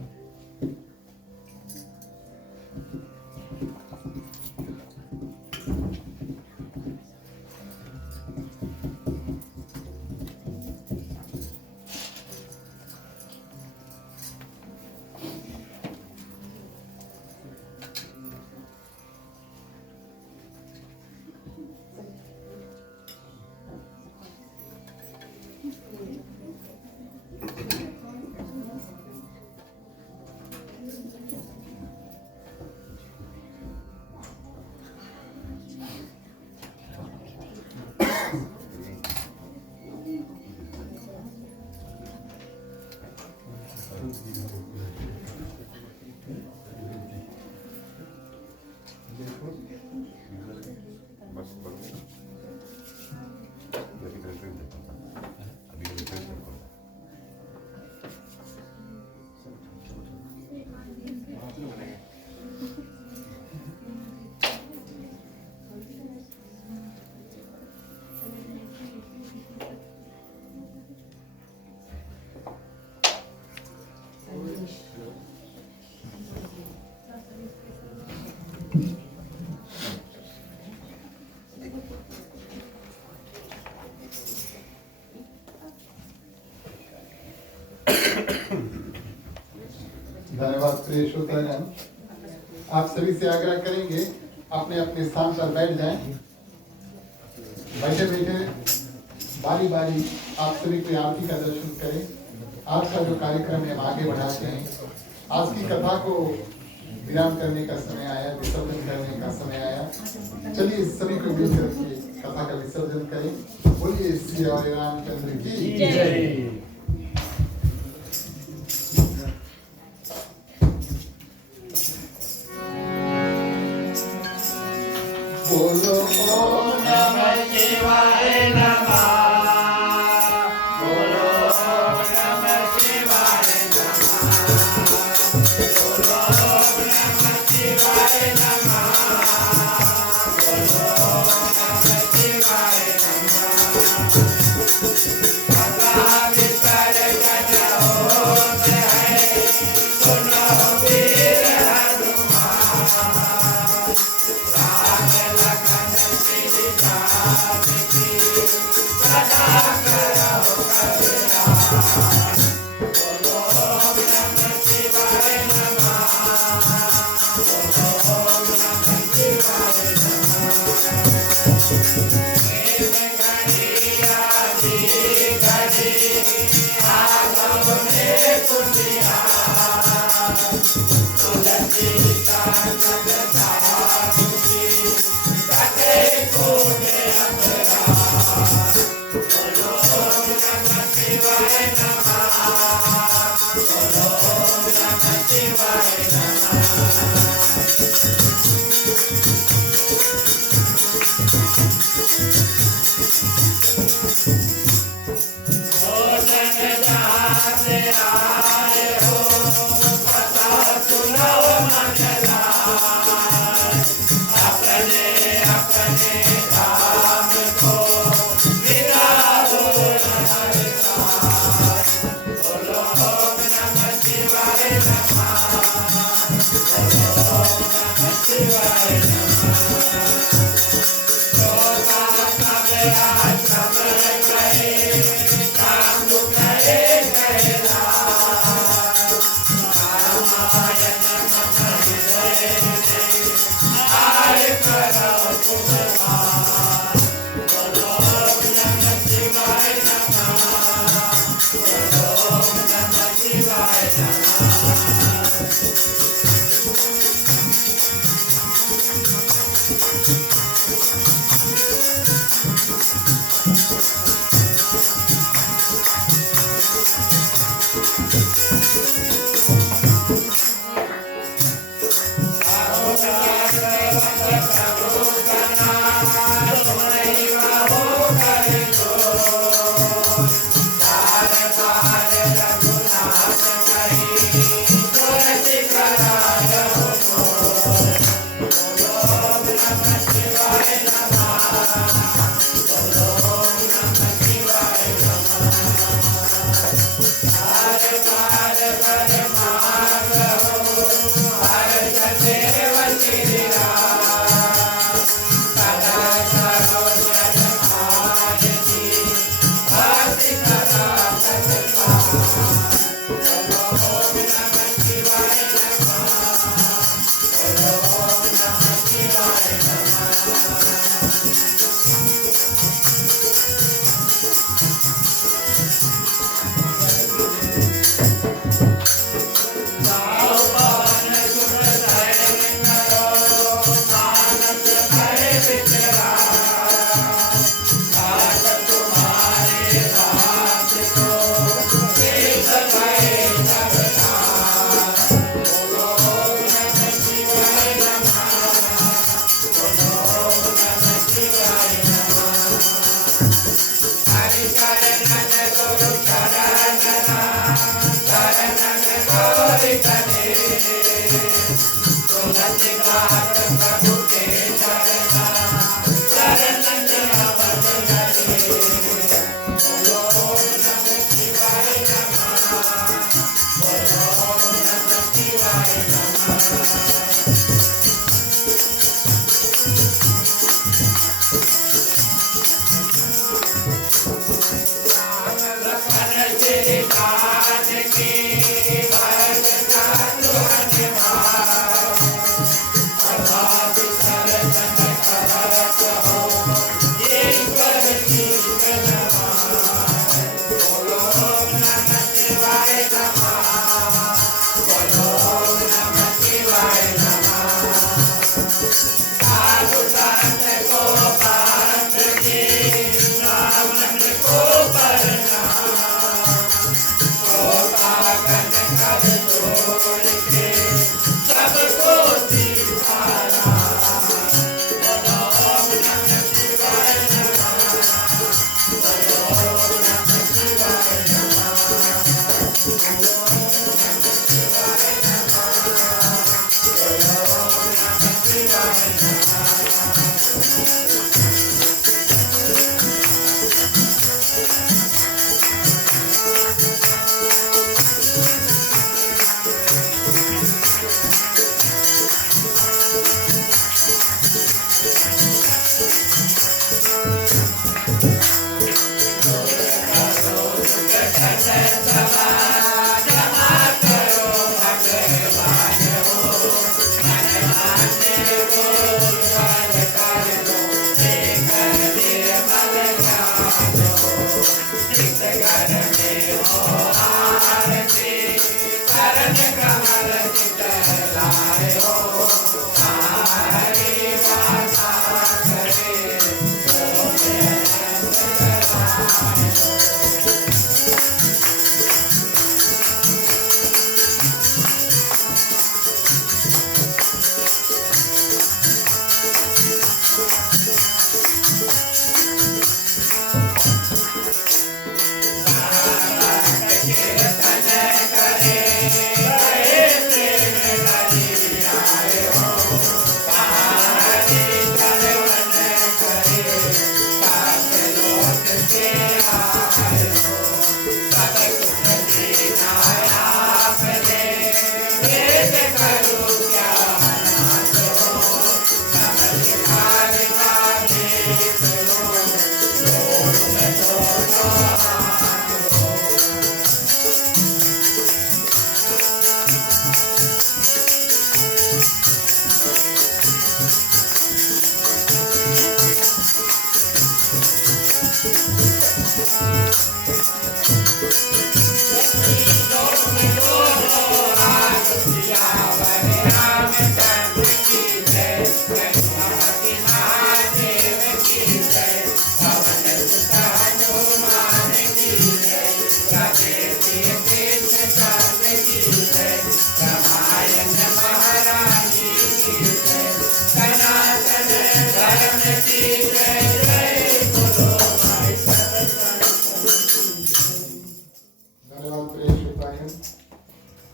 धन्यवाद प्रिय श्रोतागण। आप सभी से आग्रह करेंगे अपने अपने स्थान पर बैठ जाएं। बैठे बैठे बारी बारी आप सभी को आरती का दर्शन करें। आज का जो कार्यक्रम है हम आगे बढ़ाते हैं। आज की कथा को विराम करने का समय आया, विसर्जन करने का समय आया। चलिए सभी को मिलकर के कथा का विसर्जन करें। बोलिए श्री हरि रामचंद्र की जय। बोलो ओम नमः शिवाय नमः। बोलो ओम नमः शिवाय नमः। बोलो ओम नमः शिवाय नमः। बोलो ओम नमः शिवाय नमः। कथा विसर्जन होत है, सुनो वीर हनुमान। राम लखन सीता की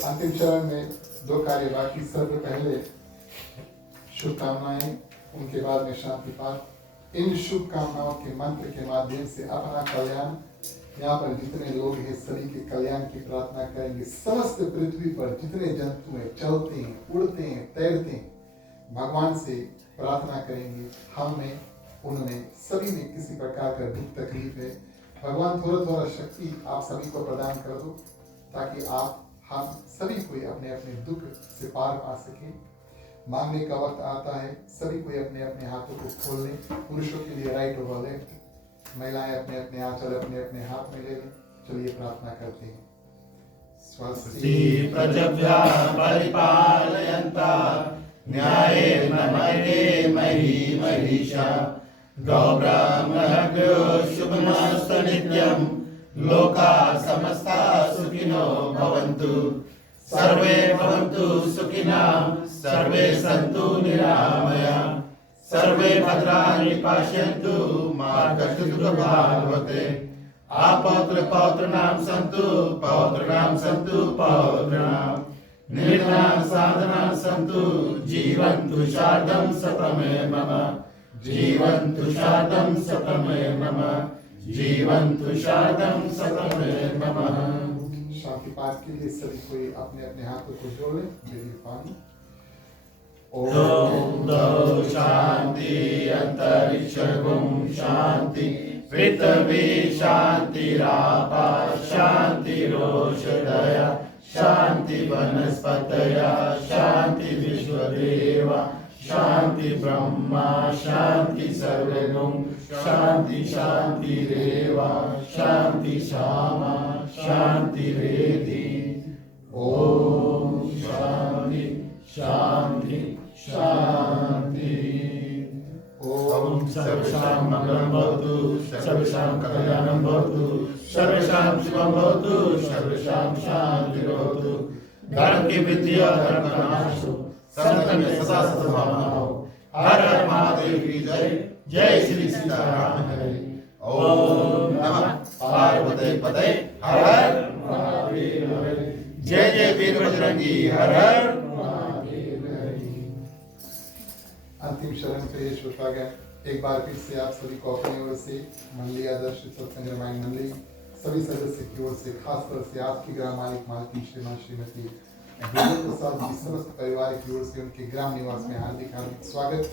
अंतिम चरण में दो कार्य बाकी। सर्व पहले शुभकामनाएं, उनके बाद में शांति पाठ। इन शुभकामनाओं के मंत्र के माध्यम से अपना कल्याण, यहाँ पर जितने लोग हैं सभी के कल्याण की प्रार्थना करेंगे। समस्त पृथ्वी पर जितने जंतु हैं, चलते हैं, उड़ते हैं, तैरते हैं, भगवान से प्रार्थना करेंगे। हम में, उनमें, सभी में किसी प्रकार का दुख तकलीफ है, भगवान थोड़ा थोड़ा शक्ति आप सभी को प्रदान कर दो, ताकि आप हम सभी कोई अपने अपने दुख से पार पा सके। मांगने का वक्त आता है, सभी कोई अपने अपने हाथों को खोल लें। पुरुषों के लिए राइट ओवर लेफ्ट, महिलाएं अपने अपने आंचल अपने अपने हाथ में ले लें। चलिए प्रार्थना करते हैं। स्वस्ति प्रजभ्यः परिपालयन्तः न्यायेन मर्गे मही महिषा गौब्राह्मणभ्यो शुभमस्तु नित्यं लोकाः समस्ताः सुखिनो भवन्तु सर्वे भवन्तु सुखिनः सर्वे सन्तु निरामयाः सर्वे भद्राणि पश्यन्तु मा कश्चित् दुःखभाग् भवेत्। आपौत्र पौत्राणां सन्तु पौत्राणां सन्तु पौत्राणां निर्णा साधना सन्तु जीवन्तु शार्दं शतमे मम जीवन्तु शार्दं शतमे मम जीवन्तु शार्दं शतमे मम। शांति पाठ के लिए सभी कोई अपने अपने हाथों को जोड़ लें। मेरी पानी ओम दो शांति अंतरिक्षगुम शांति पृथ्वी शांतिरापा शांतिरोषधया शांति वनस्पतया शांति विश्वदेवा शांति ब्रह्मा शांति सर्वगुण शांति शांतिरेवा शांति श्यामा शांति रेधि। ओम शांति शांति शांति। ओम सर्वेषां मंगलं भवतु सर्वेषां कल्याणं भवतु सर्वेषां शुभं भवतु सर्वेषां शान्तिर्भवतु। धर्म की वृद्धि और धर्म का नाश हो, सनातन में सदा सद्भावना हो। हर हर महादेव की जय। जय श्री सीताराम हरे। ओम नमः पार्वती पते हर हर महादेव हरे। जय जय वीर बजरंगी हर हर। अंतिम शरण पे श्रोतागण एक बार फिर से आप सभी को अपनी ओर से मंडली आदर्श सत्संग रामायण मंडली सभी सदस्य की ओर से खासतौर से आपकी ग्राम मालिक मालकी श्रीमान श्रीमती प्रसाद जी समस्त परिवार की ओर से उनके ग्राम निवास में हार्दिक हार्दिक स्वागत।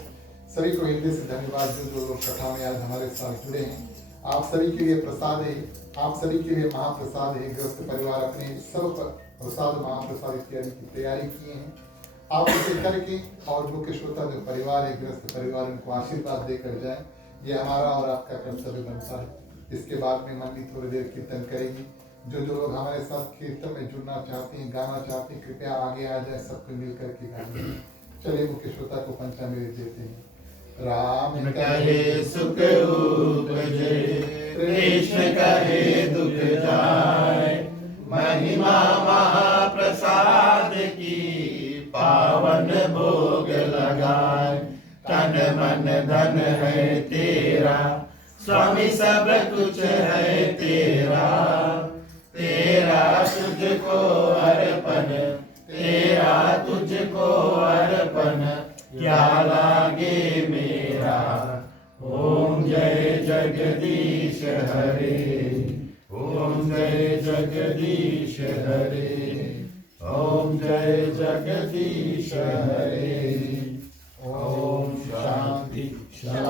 सभी को हृदय से धन्यवाद जो लोग कथा में आज हमारे साथ जुड़े हैं। आप सभी के लिए प्रसाद है, आप सभी के लिए महाप्रसाद है। ग्रस्त परिवार अपने सब प्रसाद महाप्रसाद इत्यादि की तैयारी किए हैं। आप इसे करके और मुख्य श्रोता जो परिवार है ग्रस्त परिवार उनको आशीर्वाद देकर जाए, ये हमारा और आपका कर्तव्य बनता है। इसके बाद में मंडली थोड़ी देर कीर्तन करेगी। जो लोग हमारे साथ कीर्तन में जुड़ना चाहते हैं गाना चाहते हैं कृपया आगे आ जाए, सबको मिलकर के गाएंगे। चलिए मुख्य श्रोता को पंचामृत देते हैं। राम कहे सुख उपजे कृष्ण कहे दुख जाए महिमा महाप्रसाद की पावन भोग लगाए। तन मन धन है तेरा स्वामी सब कुछ है तेरा तेरा तुझको अर्पण तेरा तुझको अर्पण क्या लागे मेरा। ओम जय जगदीश हरे ओम जय जगदीश हरे ओम जय जगदीश हरे। ओम शांति शांति।